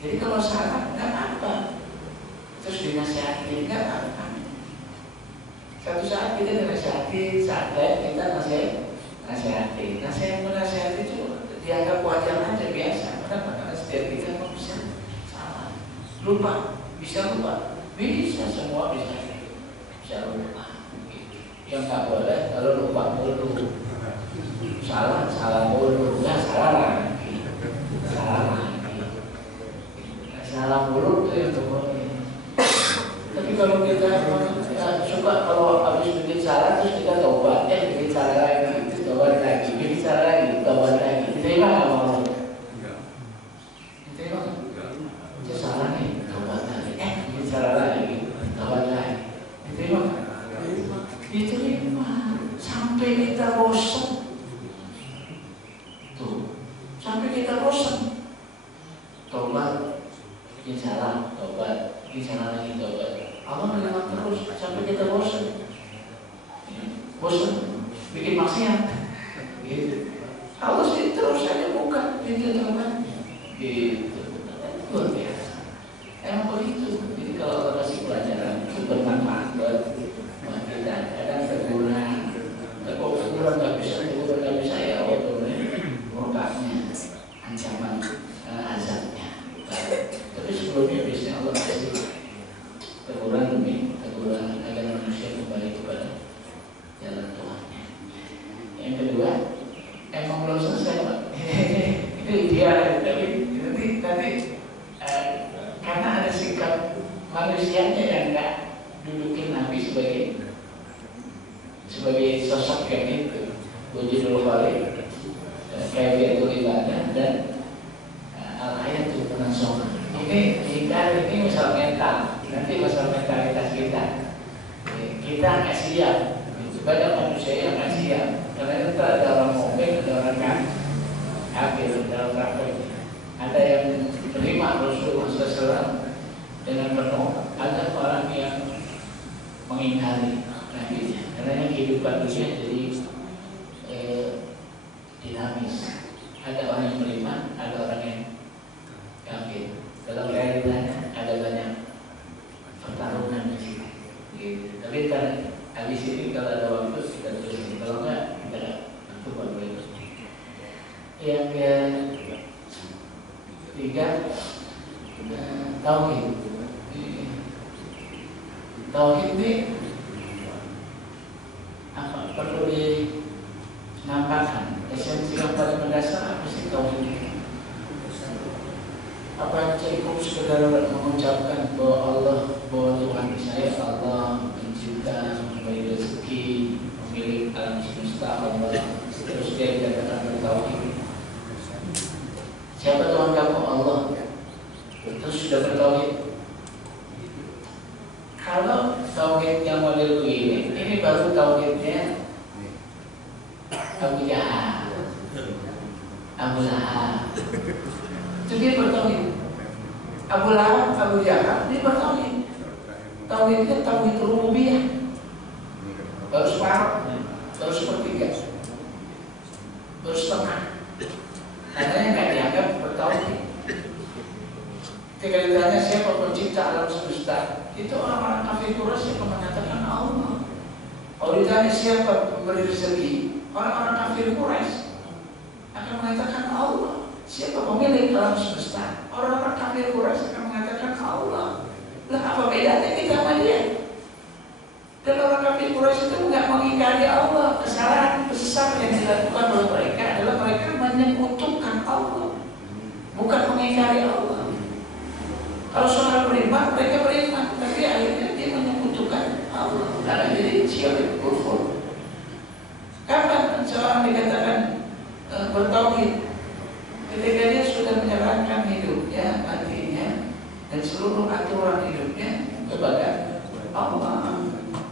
Jadi kalau salah nggak apa-apa, terus dinasihati nggak apa-apa. Satu saat kita dinasihati, saat lain kita nasihati. Menasihati itu dianggap wajar aja, biasa. Karena setiap kita bisa salah, lupa, bisa lupa, bisa, semua bisa lupa. Yang nggak boleh kalau lupa mulu, salah mulu, nggak salah mulu itu yang boleh. Tapi kalau kita suka kalau habis bikin salah terus kita tobat, bikin salah lagi, tobat lagi, bikin salah lagi, tobat lagi, diterima nggak mau? Diterima? Itu salah nih, tobat lagi, bikin salah lagi, tobat lagi, diterima? Diterima sampai kita bosan. Tuh, sampai kita bosan. Tobat, bikin salah, tobat, bikin salah lagi, tobat. Allah menerima terus sampai kita bosan. Bosan, bikin maksiat. Gitu. Allah sih terus saja buka pintu tobat. Gitu. Luar biasa. Emang begitu. Jadi kalau Allah kasih pelajaran itu bermanfaat buat kita. Kadang teguran, nggak bisa ya Allah merupakannya ancaman azabnya. Tapi sebelumnya biasanya Allah kasih teguran agar manusia kembali kepada jalan Tuhannya. Yang kedua, emang belum selesai Pak. Itu ideal, tapi nanti karena ada sikap manusianya yang nggak dudukin Nabi sebagai sosok yang itu, wujudul khaliq, kaifiyatul ibadah dan al-hayatul munazzamah. Ini masalah mental. Nanti masalah mentalitas kita nggak siap. Banyak manusia yang nggak siap. Karena itu ada orang mukmin, ada orang kafir, ada orang kafir. Ada yang terima Rasulullah SAW dengan penuh, ada orang yang mengingkari Nabi-nya. Karena yang kehidupan dunia jadi dinamis. Ada orang yang beriman, ada orang yang kafir. Dalam realitanya ada banyak pertarungan di sini. Gitu. Tapi kan habis ini kalau ada waktu kita terus, kalau enggak kita coba boleh. Yang ketiga, tauhid. Tauhid ini apa perlu dinampakkan? Esensi yang paling mendasar apa sih tauhid? Apa cukup sekedar mengucapkan bahwa Tuhan saya Allah, pencipta, memberi rezeki, pemilik alam semesta Allah, terus dia dikatakan bertauhid. Siapa Tuhan kamu? Allah. Terus sudah bertauhid. Kalau tauhid yang model ini baru tauhidnya Abu Jahal, Abu Lahab. Itu dia bertauhid. Abu Lahab, Abu Jahal, dia bertauhid. Tauhidnya tauhid rububiyah. Baru separuh, baru sepertiga, baru setengah. Katanya nggak dianggap bertauhid. Ketika ditanya siapa pencipta alam semesta, itu orang-orang kafir Quraisy yang mengatakan Allah. Kalau ditanya siapa pemberi rezeki, orang-orang kafir Quraisy akan mengatakan Allah. Siapa pemilik alam semesta? Orang-orang kafir Quraisy akan mengatakan Allah. Lah apa bedanya kita sama dia? Dan orang kafir Quraisy itu nggak mengingkari Allah. Kesalahan besar yang dilakukan oleh mereka adalah mereka menyekutukan Allah, bukan mengingkari Allah. Kalau soal beriman, mereka beriman, tapi akhirnya dia menyekutukan Allah. Karena jadi syirik kufur. Kapan seorang dikatakan bertauhid? Ketika dia sudah menyerahkan hidupnya, matinya, dan seluruh aturan hidupnya kepada Allah.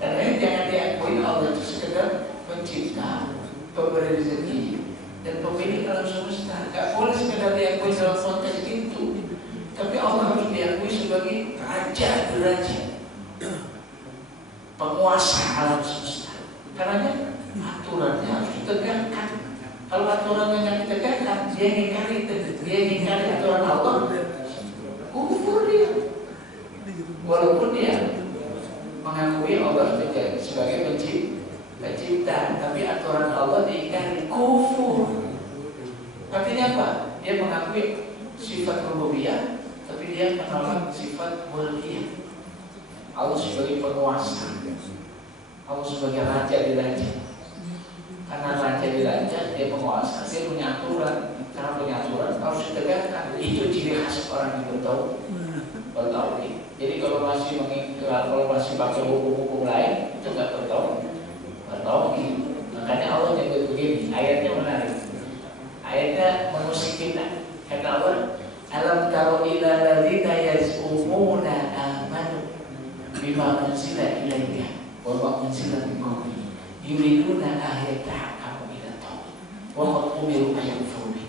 Dan ini jangan diakui Allah itu sekedar pencipta, pemberi rezeki, dan pemilik alam semesta. Gak boleh sekedar diakui dalam konteks itu. Tapi Allah harus diakui sebagai raja derajat, penguasa alam semesta. Karena aturannya harus ditegakkan. Kalau aturannya yang ditegakkan, dia ingkari aturan Allah, kufur dia. Walaupun dia mengakui Allah sebagai pencipta, tapi aturan Allah diingkari, kufur. Artinya apa? Dia mengakui sifat rububiyah, tapi dia menolak sifat mulkiyah. Allah sebagai penguasa, Allah sebagai raja di raja. Karena raja di raja, dia penguasa, dia punya aturan. Karena punya aturan harus ditegakkan. Itu ciri khas orang yang bertauhid. Jadi kalau masih pakai hukum-hukum lain, itu nggak bertauhid. Makanya Allah nyebut begini, ayatnya menarik. Ayatnya mengusik kita. Kata Allah, alam taro ila ladzina yaz'umuna amanu bima unzila ilaika wa ma unzila min qablik yuriduna ahyata hakamu ila tauhid wa qad umiru ayyakfuru.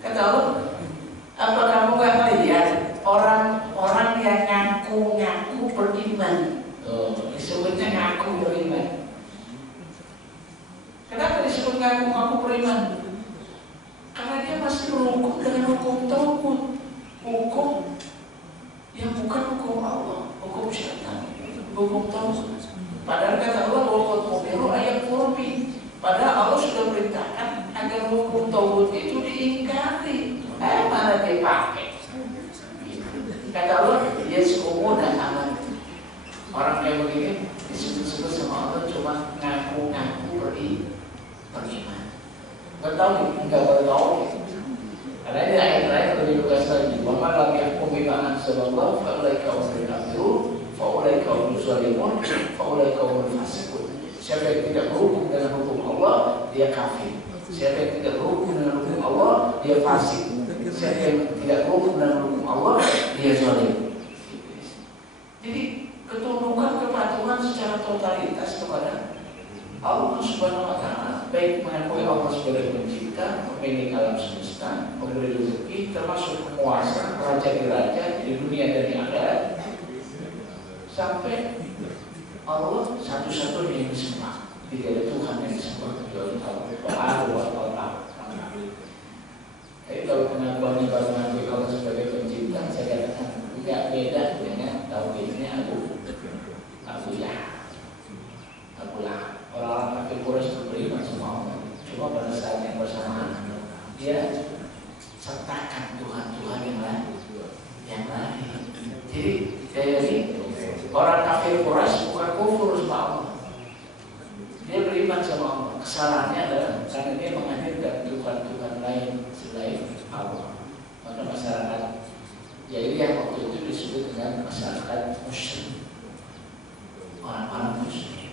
Kata Allah, apa kamu nggak melihat orang-orang yang ngaku beriman? Disebutnya ngaku beriman. Kenapa disebut ngaku beriman? Karena dia masih berhukum dengan hukum tauhid, hukum yang bukan hukum Allah, hukum syaitan, hukum tauhid. Padahal kata Allah, waqad umiru ayyakfuru bi. Padahal Allah sudah perintahkan agar hukum tauhid itu diingkari. Mana dipakai? Kata Allah, yaz'umuna aman. Orang kayak begini disebut-sebut sama Allah cuma ngaku beriman. Bertauhid, enggak bertauhid. Karena di ayat-ayat lebih lugas lagi. Wa man lam yahkum bima anzalallahu fa ulaika humul kafirun, fa ulaika humuz zalimun, fa ulaika humul fasiqun. Siapa yang tidak berhukum dengan hukum Allah, dia kafir. Siapa yang tidak berhukum dengan hukum Allah, dia fasik. Siapa yang tidak berhukum dengan hukum Allah, dia zalim. Jadi ketundukan kepatuhan secara totalitas kepada Allah Subhanahu wa Ta'ala, baik mengakui Allah sebagai pencipta, pemilik alam semesta, pemberi rezeki, termasuk penguasa, raja di raja di dunia dan di akhirat, sampai Allah satu-satunya yang disembah. Tidak ada Tuhan yang disembah kecuali Allah. Jadi kalau pengakuannya baru mengakui Allah sebagai pencipta, saya katakan tidak beda dengan tauhidnya Abu Lahab. Orang-orang kafir Quraisy beriman sama Allah. Cuma pada saat yang bersamaan dia sertakan Tuhan-Tuhan yang lain. Jadi orang kafir Quraisy bukan kufur sama Allah. Dia beriman sama Allah. Kesalahannya adalah karena dia menghadirkan Tuhan-Tuhan lain selain Allah. Maka masyarakat yang waktu itu disebut dengan masyarakat musyrik. Orang-orang musyrik.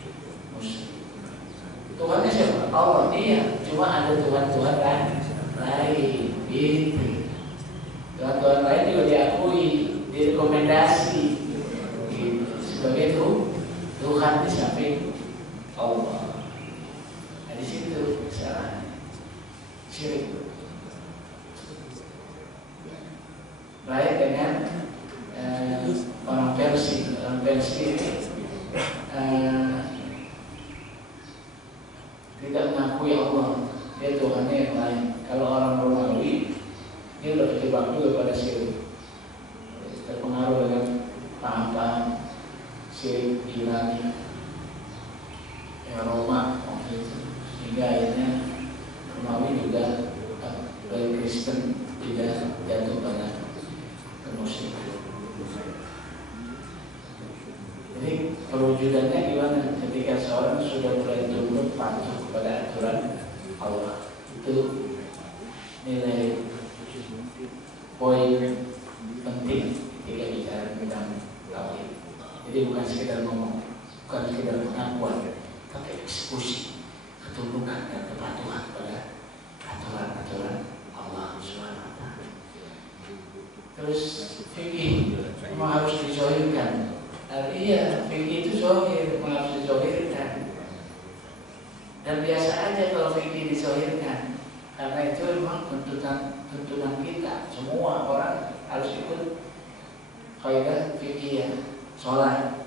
Tuhannya siapa? Allah. Dia cuma ada Tuhan-Tuhan lain. Gitu. Tuhan-Tuhan lain juga diakui, direkomendasi gitu, sebagai Tuhan di samping Allah. Nah di situ kesalahan syirik. Baik dengan orang Persia. Orang Persia ini tidak mengakui Allah, dia Tuhannya yang lain. Kalau orang Romawi, dia sudah terjebak juga pada syirik, terpengaruh dengan paham-paham Romawi juga bagi Kristen tidak jatuh pada kemusyrikan. Jadi perwujudannya gimana? Ketika seorang sudah mulai tunduk patuh kepada aturan Allah, itu nilai poin penting ketika bicara tentang tauhid. Jadi bukan sekedar ngomong, bukan sekedar pengakuan, tapi eksekusi, ketundukan dan kepatuhan pada aturan-aturan Allah SWT. Terus fikih memang harus dizohirkan. Iya, fikih itu zohir, memang harus dizohirkan. Dan biasa aja kalau fikih dizohirkan, karena itu memang tuntunan kita. Semua orang harus ikut kaidah fikih ya. Sholat,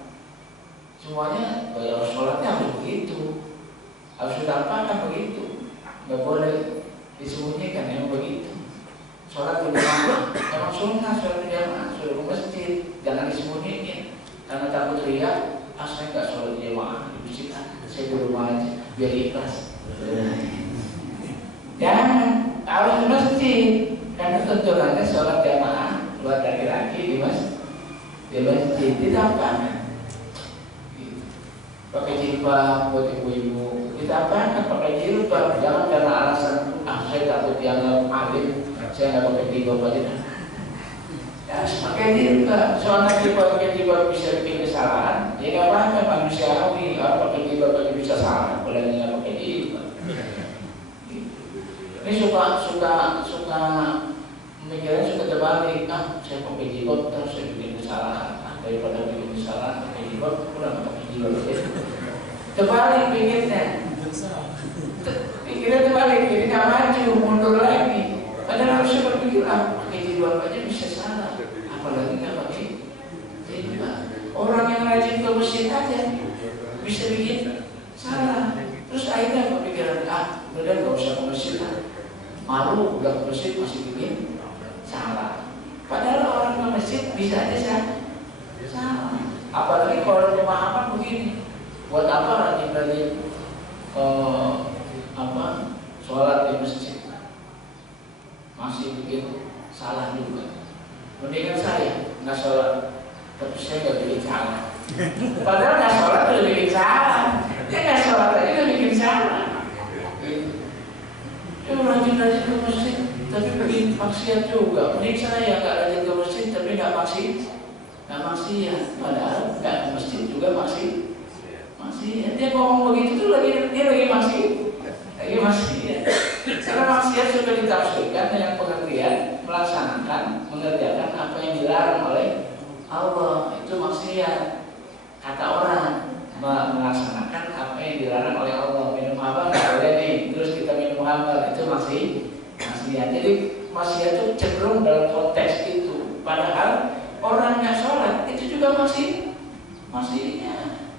semuanya ya sholatnya harus begitu, harus ditampakkan begitu, nggak boleh disembunyikan yang begitu. Sholat berjamaah, memang sunnah sholat berjamaah, sholat di masjid, jangan disembunyikan. Karena takut riya, saya nggak sholat berjamaah di masjid, saya di rumah aja, biar ikhlas. Jangan, harus di masjid, karena tuntunannya sholat jamaah buat laki-laki di masjid. Ditampakkan, pakai jilbab buat ibu-ibu, ditampakkan pakai jilbab, jangan karena alasan saya takut dianggap alim, saya nggak pakai jilbab aja. Ya harus pakai jilbab, soalnya pakai jilbab bisa bikin kesalahan, ya nggak apa-apa manusiawi, kalau pakai jilbab aja bisa salah, kalau nggak pakai jilbab. Ini suka pemikiran suka terbalik, saya pakai jilbab terus saya bikin kesalahan, daripada bikin kesalahan pakai jilbab kurang pakai jilbab ya. Terbalik pikirnya terbalik, jadi nggak maju, mundur lagi. Padahal harusnya berpikir pakai jilbab aja bisa salah, apalagi nggak pakai jilbab. Orang yang rajin ke masjid aja bisa bikin salah. Terus akhirnya berpikiran udah nggak usah ke masjid, malu udah ke masjid masih bikin salah. Padahal orang ke masjid bisa aja salah. Apalagi kalau pemahaman begini, buat apa rajin-rajin sholat di masjid masih bikin salah juga. Mendingan saya nggak sholat, tapi saya nggak bikin salah. Padahal nggak sholat udah bikin salah, dia nggak sholat aja udah bikin salah. Dia rajin-rajin ke masjid tapi bikin maksiat juga. Mending saya nggak rajin ke masjid tapi nggak maksiat. Padahal nggak ke masjid juga maksiat. Dia ngomong begitu tuh dia lagi maksiat. Karena maksiat sudah ditafsirkan dengan pengertian melaksanakan, mengerjakan apa yang dilarang oleh Allah. Itu maksiat. Kata orang melaksanakan apa yang dilarang oleh Allah. Minum apa nggak boleh nih, terus kita minum apa, itu maksiat. Jadi maksiat itu cenderung dalam konteks itu. Padahal orang nggak sholat itu juga maksiat.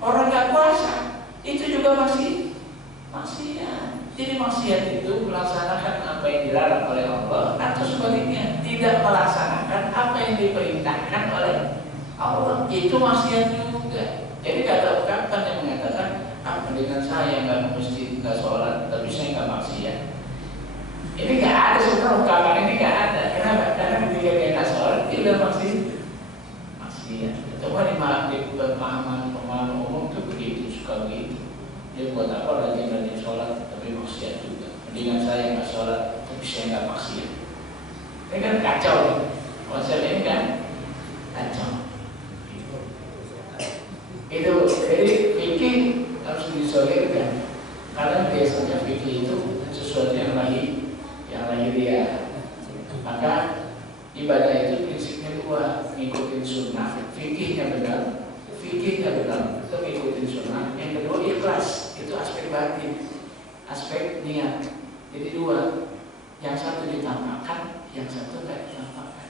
Orang nggak puasa itu juga maksiat. Jadi maksiat itu melaksanakan apa yang dilarang oleh Allah, atau sebaliknya tidak melaksanakan apa yang diperintahkan oleh Allah, itu maksiat juga. Jadi kata ungkapan yang mengatakan mendingan saya nggak ke masjid, nggak sholat, tapi saya nggak maksiat. Ini nggak ada, sebenarnya ungkapan ini nggak ada. Kenapa? Karena ketika dia nggak sholat, dia udah maksiat. Coba di pemahaman umum tuh begitu, suka begitu. Dia buat apa rajin-rajin sholat tapi maksiat juga. Mendingan saya nggak sholat tapi saya nggak maksiat. Ini kan kacau. Konsep ini kan kacau. Itu jadi fikih harus disolidkan. Karena biasanya fikih itu sesuatu yang lahiriah. Maka ibadah itu prinsipnya dua, ngikutin sunnah. Fikihnya benar, itu ngikutin sunnah. Yang kedua ikhlas, itu aspek batin, aspek niat. Jadi dua, yang satu ditampakkan, yang satu tidak ditampakkan.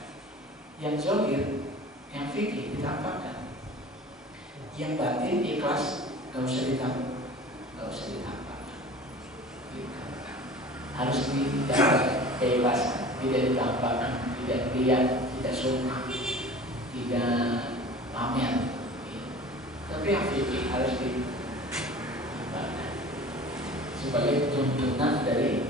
Yang zahir, yang fikih ditampakkan. Yang batin ikhlas, nggak usah ditampakkan. Harus dijaga keikhlasan, tidak ditampakkan, tidak lihat, tidak suka, tidak pamer. Tapi yang fikih harus ditampakkan sebagai tuntunan dari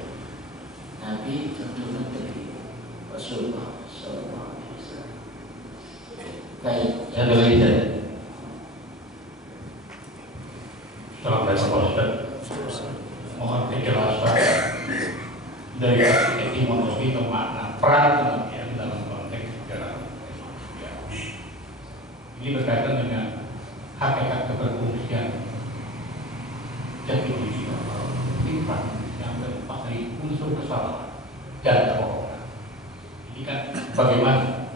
dari etimologi atau makna peran kenabian dalam konteks sejarah. Ini berkaitan dengan hakikat keberfungsian jati diri sifat yang terlepas dari unsur kesalahan dan kebohongan. Ini kan bagaimana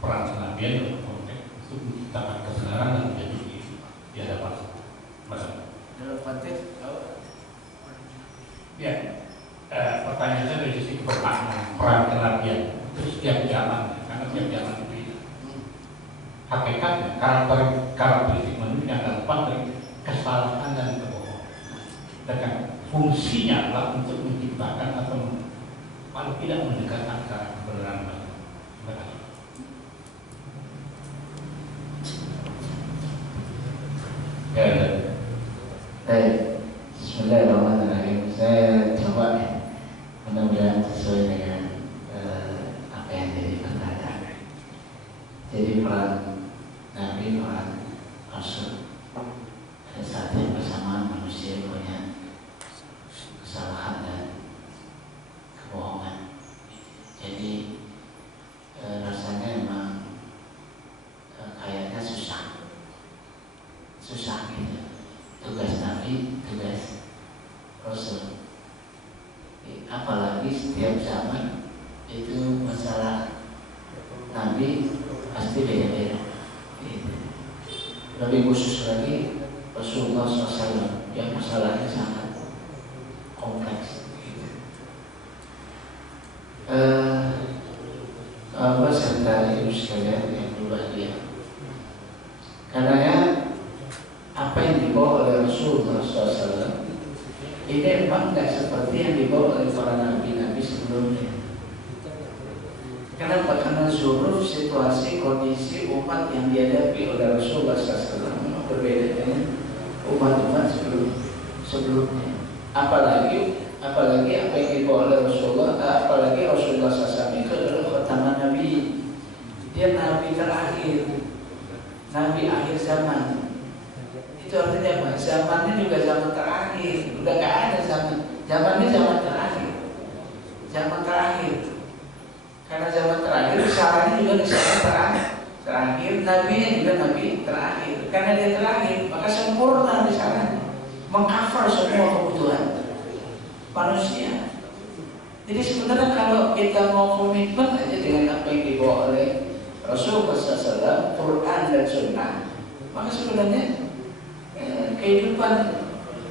peran kenabian dalam konteks itu menciptakan kebenaran dan jati diri di hadapan masyarakat. Dalam konteks Ya, pertanyaan saya dari sisi bermakna peran kenabian itu setiap zaman, karena setiap zaman berbeda. Hakikatnya karakteristik manusia yang lepas dari kesalahan dan kebohongan. Dan fungsinya adalah untuk menciptakan atau paling tidak mendekatkan ke kebenaran. ya, baik. Bismillahirrahmanirrahim. Saya coba mudah-mudahan sesuai dengan apa yang jadi pertanyaan. Jadi peran Nabi, peran Rasul, ada saat yang bersamaan manusia punya kesalahan dan kebohongan. Jadi rasanya memang kayaknya susah gitu. Tugas Nabi, tugas Rasul. Apalagi setiap zaman itu masalah Nabi pasti beda-beda. Lebih khusus lagi Rasulullah SAW yang masalahnya sangat kompleks. Serta ibu sekalian yang berbahagia. Karena apa yang dibawa oleh Rasulullah SAW ini memang tidak seperti yang dibawa oleh para nabi-nabi sebelumnya. Kenapa? Karena zuruf, situasi, kondisi umat yang dihadapi oleh Rasulullah SAW memang berbeda dengan umat-umat sebelumnya. Apalagi apa yang dibawa oleh Rasulullah, apalagi Rasulullah SAW itu adalah khataman Nabi. Dia Nabi terakhir, Nabi akhir zaman. Itu artinya apa? Zamannya juga zaman terakhir. Udah gak ada zamannya zaman terakhir. Karena zaman terakhir, risalahnya juga risalah terakhir, nabinya juga nabi terakhir. Karena dia terakhir, maka sempurna risalahnya, mengcover semua kebutuhan manusia. Jadi sebenarnya kalau kita mau komitmen aja dengan apa yang dibawa oleh Rasulullah SAW, Quran dan Sunnah, maka sebenarnya kehidupan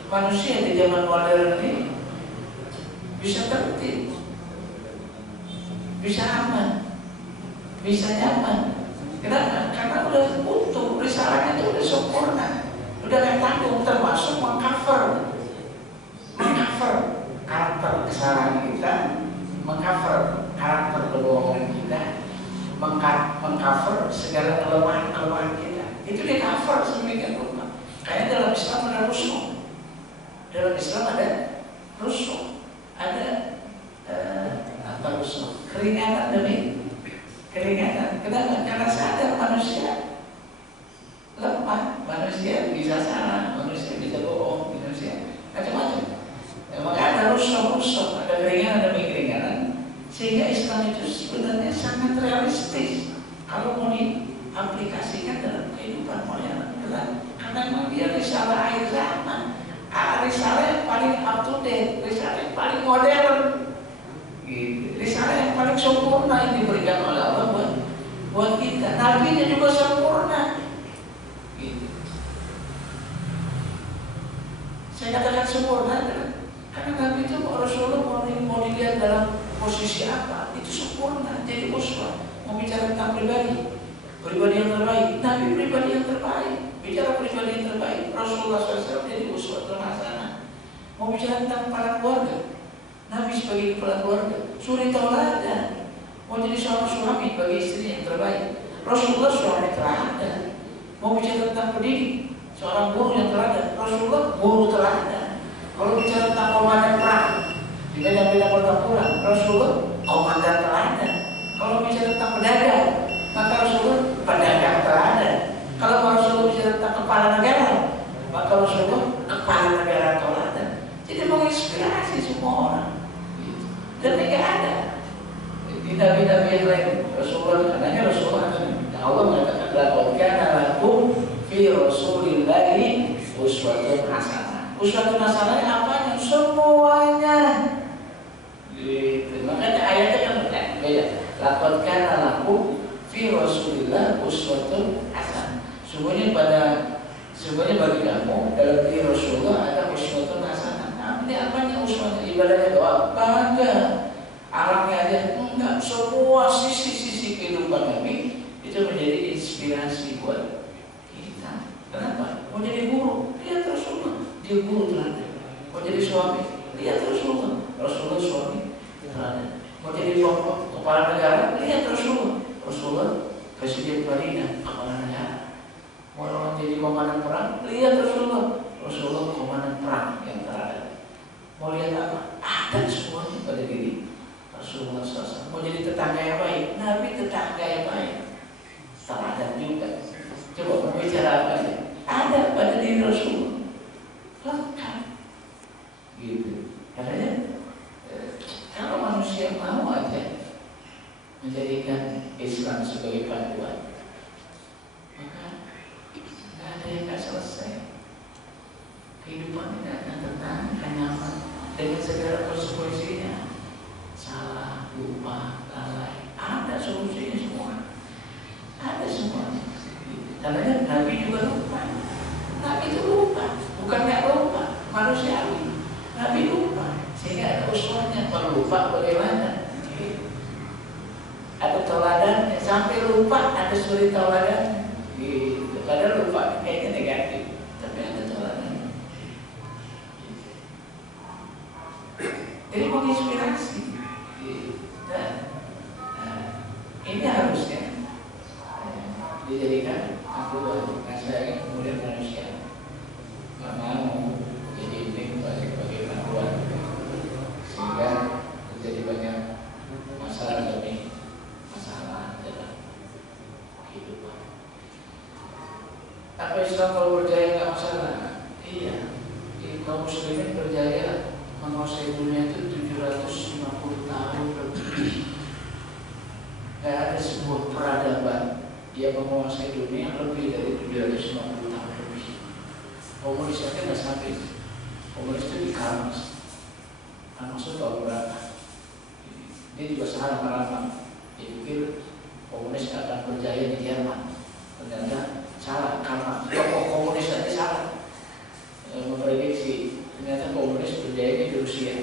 manusia di zaman modern ini bisa tertib, bisa aman, bisa nyaman. Kenapa? Karena udah utuh, risalahnya itu udah sempurna, udah gak tanggung, termasuk mengcover karakter kesalahan kita, mengcover karakter kebohongan kita, mengcover segala kelemahan kita. Itu di cover sedemikian rupa. Kayak dalam Islam ada rusuh. Dalam Islam ada rusuh, ada rusuh, keringanan demi keringanan. Kenapa? Karena sadar manusia lemah, manusia bisa salah, manusia bisa bohong, manusia macam-macam. Maka ada rusuh, ada keringanan demi keringanan. Sehingga Islam itu sebenarnya sangat realistis kalau mau diaplikasikan dalam kehidupan modern. Karena memang dia risalah akhir zaman, risalah yang paling up to date, risalah yang paling modern, risalah yang paling sempurna yang diberikan oleh Allah buat kita. Nabi-nya juga sempurna. Saya katakan sempurna karena Nabi itu Rasulullah mau dilihat dalam posisi apa, itu sempurna. Jadi uswah, mau bicara tentang pribadi yang terbaik, Nabi pribadi yang terbaik. Bicara pribadi yang terbaik, Rasulullah SAW jadi uswah terlaksana. Mau bicara tentang kepala keluarga, Nabi sebagai kepala keluarga, suri tauladan. Mau jadi seorang suami bagi istri yang terbaik, Rasulullah suami teladan. Mau bicara tentang pendidik, seorang guru yang teladan, Rasulullah guru teladan. Kalau bicara tentang komandan perang di medan-medan pertempuran, Rasulullah komandan teladan. Kalau bicara tentang pedagang, maka Rasulullah pedagang teladan. Kalau Rasulullah bicara tentang kepala negara, maka Rasulullah kepala negara teladan. Jadi menginspirasi semua orang. Tapi nggak ada di nabi-nabi yang lain. Rasulullah, katanya Rasulullah Allah mengatakan laqad kana lakum fi Rasulillahi uswatun hasanah. Uswatun hasanah apanya? Semuanya. Gitu. Makanya ayatnya kan beda. Laqad kana lakum fi Rasulillah uswatun hasanah. Semuanya bagi kamu dalam diri Rasulullah ada uswatun hasanah. Nah, ini apanya uswatun? Ibadahnya doa? Kagak. Alamnya aja enggak. Semua sisi-sisi kehidupan Nabi itu menjadi inspirasi buat kita. Kenapa? Mau jadi guru, lihat Rasulullah, dia guru teladan. Mau jadi suami, lihat Rasulullah, Rasulullah suami teladan. Mau jadi kepala negara, lihat Rasulullah presiden Madinah, kepala negara. Mau jadi komandan perang, lihat Rasulullah komandan perang yang teladan. Mau lihat apa? Ada semuanya pada diri Rasulullah SAW. Mau jadi tetangga yang baik, Nabi tetangga yang baik. Teladan juga. Coba mau bicara apa ya? Ada pada diri Rasulullah. Lengkap. Gitu. Karena kalau manusia mau aja menjadikan Islam sebagai panduan, maka nggak ada yang nggak selesai. Kehidupan ini akan tenang, akan nyaman dengan segala konsekuensinya. Salah, lupa, lalai, ada solusinya semua. Ada semua. Karena Nabi juga lupa. Nabi itu lupa, bukan nggak lupa, manusiawi. Nabi lupa, sehingga ada uswahnya. Kalau lupa bagaimana? Ada teladan, sampai lupa ada suri teladan. Gitu. Padahal lupa kayaknya negatif, tapi ada teladan. Jadi menginspirasi. Dan ini harusnya dijadikan aku saya kemudian manusia nggak mau jadi ini sebagai panduan sehingga terjadi banyak masalah demi masalah dalam kehidupan. Apa Islam kalau berjaya nggak masalah? Iya, kaum muslimin berjaya menguasai dunia itu 750 tahun lebih. Nggak ada sebuah peradaban dia menguasai dunia lebih dari 750 tahun lebih. Komunis aja nggak sampai. Komunis itu di Karmas. Karmas itu tahun berapa? Dia juga salah meramal. Dia pikir komunis akan berjaya di Jerman. Ternyata salah. Karmas. Komunis aja salah. Memprediksi ternyata komunis berjaya di Rusia.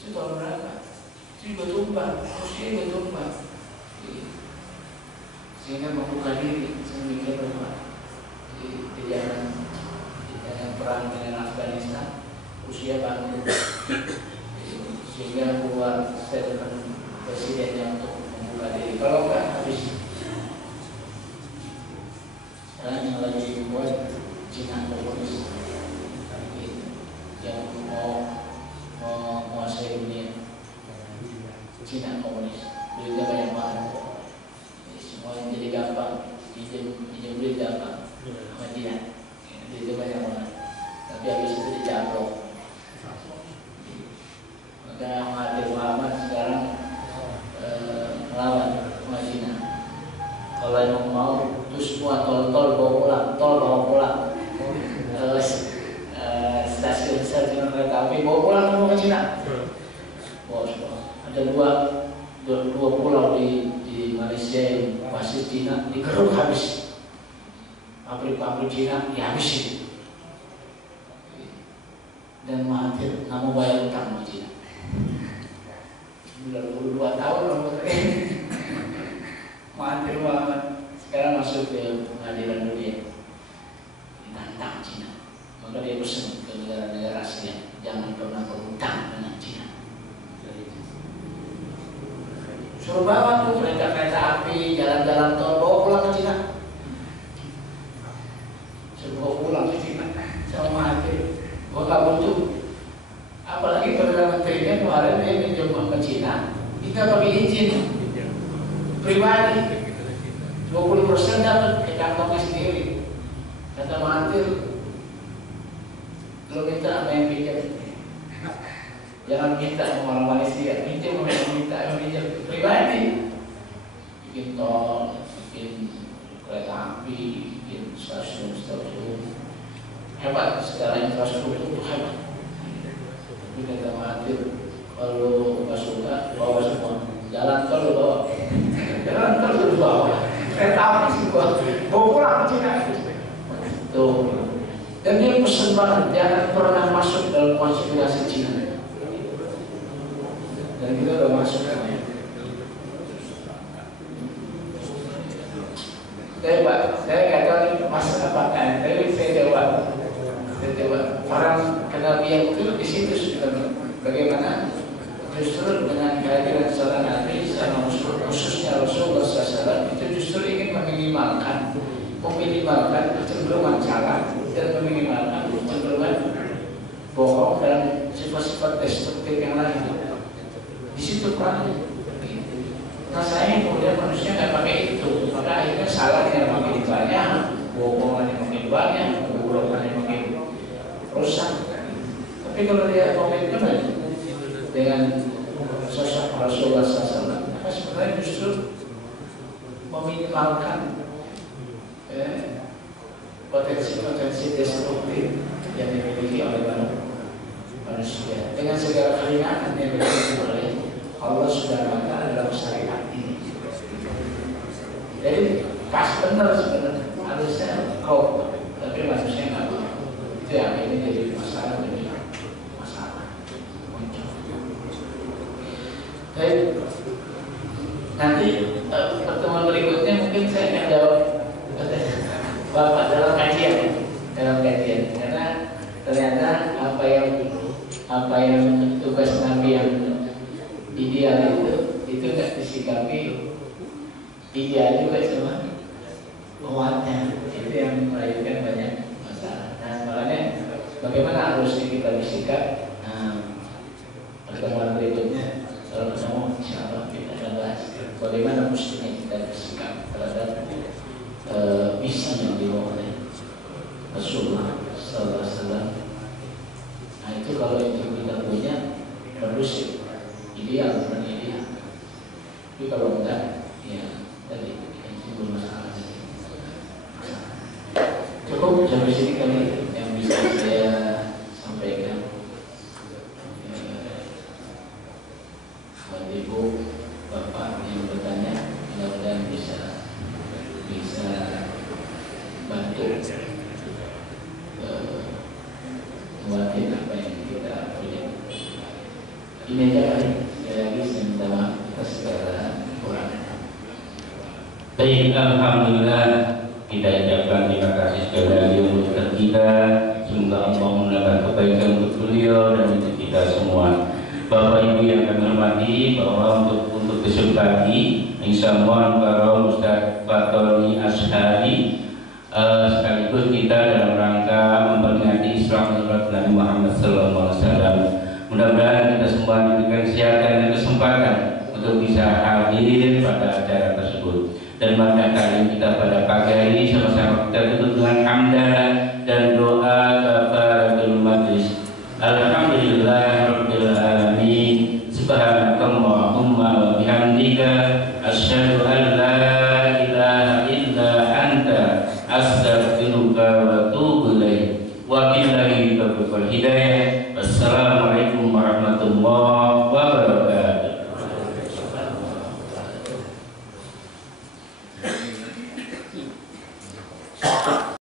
Itu tahun berapa? Itu juga tumbang. Rusia juga tumbang. Sehingga membuka diri sedemikian rupa di jalan perang dengan Afghanistan, Rusia bangun sehingga buat statement presidennya untuk membuka diri. Kalau enggak habis. Sekarang yang lagi dibuat Cina komunis yang mau menguasai dunia. Cina komunis, duitnya banyak banget. Semua yang jadi gampang, pinjam duit gampang, sama dia, duitnya banyak banget. Tapi habis itu dicaplok. Maka Mahathir Muhammad sekarang melawan sama Cina. Kalau yang mau, terus semua tol bawa pulang. Stasiun kereta api bawa pulang semua ke Cina. Bawa semua. Ada dua pulau di Malaysia yang masih Cina digeruk habis. Pabrik Cina dihabisin. Dan Mahathir nggak mau bayar utang di Cina. 92 tahun loh. Mahathir Muhammad sekarang masuk ke pengadilan dunia. Ditantang Cina. Maka dia pesan ke negara-negara Asia, jangan pernah berhutang dengan Cina. Suruh bawa tuh kereta api, jalan-jalan tol, bawa pulang ke Cina. Suruh bawa pulang ke Cina sama Mahathir. Gua gak butuh. Apalagi Perdana Menterinya kemarin dia pinjam ke Cina, kita pakai izin pribadi. 20% dapat ke kantongnya sendiri. Kata Mahathir, lo minta apa yang pikir? Jangan minta sama orang Malaysia, minta pribadi, bikin tol, bikin kereta api, bikin stasiun, hebat. Secara infrastruktur itu hebat. Tapi kata Mahathir, kalau nggak suka bawa semua, jalan tol bawa, kereta api semua, bawa pulang ke Cina. Tuh. Dan dia pesan banget, jangan pernah masuk dalam konspirasi Cina. Dan kita udah masuk kan ya. Saya nggak tahu masuk apakah, tapi saya coba. Orang kenal dia itu di situ sudah bagaimana justru dengan kehadiran seorang Nabi, khususnya Rasulullah SAW itu justru ingin meminimalkan kecenderungan salah dan meminimalkan kecenderungan bohong dan sifat-sifat destruktif yang lain. Di situ perannya. Nah saya kemudian manusia nggak pakai itu, maka akhirnya salahnya makin banyak, bohongannya makin banyak, kebodohannya makin rusak. Tapi kalau dia komitmen dengan sosok Rasulullah SAW, maka sebenarnya justru meminimalkan potensi-potensi destruktif yang dimiliki oleh manusia dengan segala kehinaan yang dimiliki oleh Allah Subhanahu wa Ta'ala dalam syariat ini. Jadi pas benar sebenarnya harusnya kau, tapi manusia nggak mau. Itu yang ini jadi masalah demi masalah. Baik, nanti pertemuan berikutnya mungkin saya akan jawab Bapak dalam kajian, karena ternyata apa yang tugas Nabi yang ideal itu nggak disikapi ideal juga, cuma kuatnya itu yang melahirkan banyak masalah. Nah makanya bagaimana harusnya kita bersikap. Pertemuan berikutnya kalau ketemu insyaallah kita akan bahas bagaimana mestinya kita bersikap terhadap misi yang dibawa oleh Rasulullah Sallallahu Alaihi Wasallam. Nah itu kalau itu kita punya kondusif, ideal. Tapi kalau enggak, ya tadi yang timbul masalah. Cukup sampai sini kali yang bisa saya sampaikan. Ibu, Bapak yang bertanya, mudah-mudahan bisa bantu mewakili apa yang kita punya. Ini aja kali. Saya lagi minta maaf atas segala kekurangan. Baik, alhamdulillah kita ucapkan terima kasih sekali lagi untuk kita. Semoga Allah menambah kebaikan untuk beliau dan untuk kita semua. Bapak Ibu yang kami hormati, bahwa untuk besok pagi insya Allah Bapak Ustaz Fatoni Ashari sekaligus kita dalam rangka memperingati Isra Mi'raj Nabi Muhammad SAW. Mudah-mudahan kita semua diberikan kesehatan dan kesempatan untuk bisa hadir pada acara tersebut. Dan pada kali kita pada pagi hari sama-sama kita tutup dengan hamdalah dan doa kafaratul majlis. Alhamdulillahirabbil alamin. Subhanakallahumma wa bihamdika asyhadu an la ilaha illa anta astaghfiruka wa atubu ilaik. Wa billahi taufiq wal hidayah. Wassalamualaikum warahmatullahi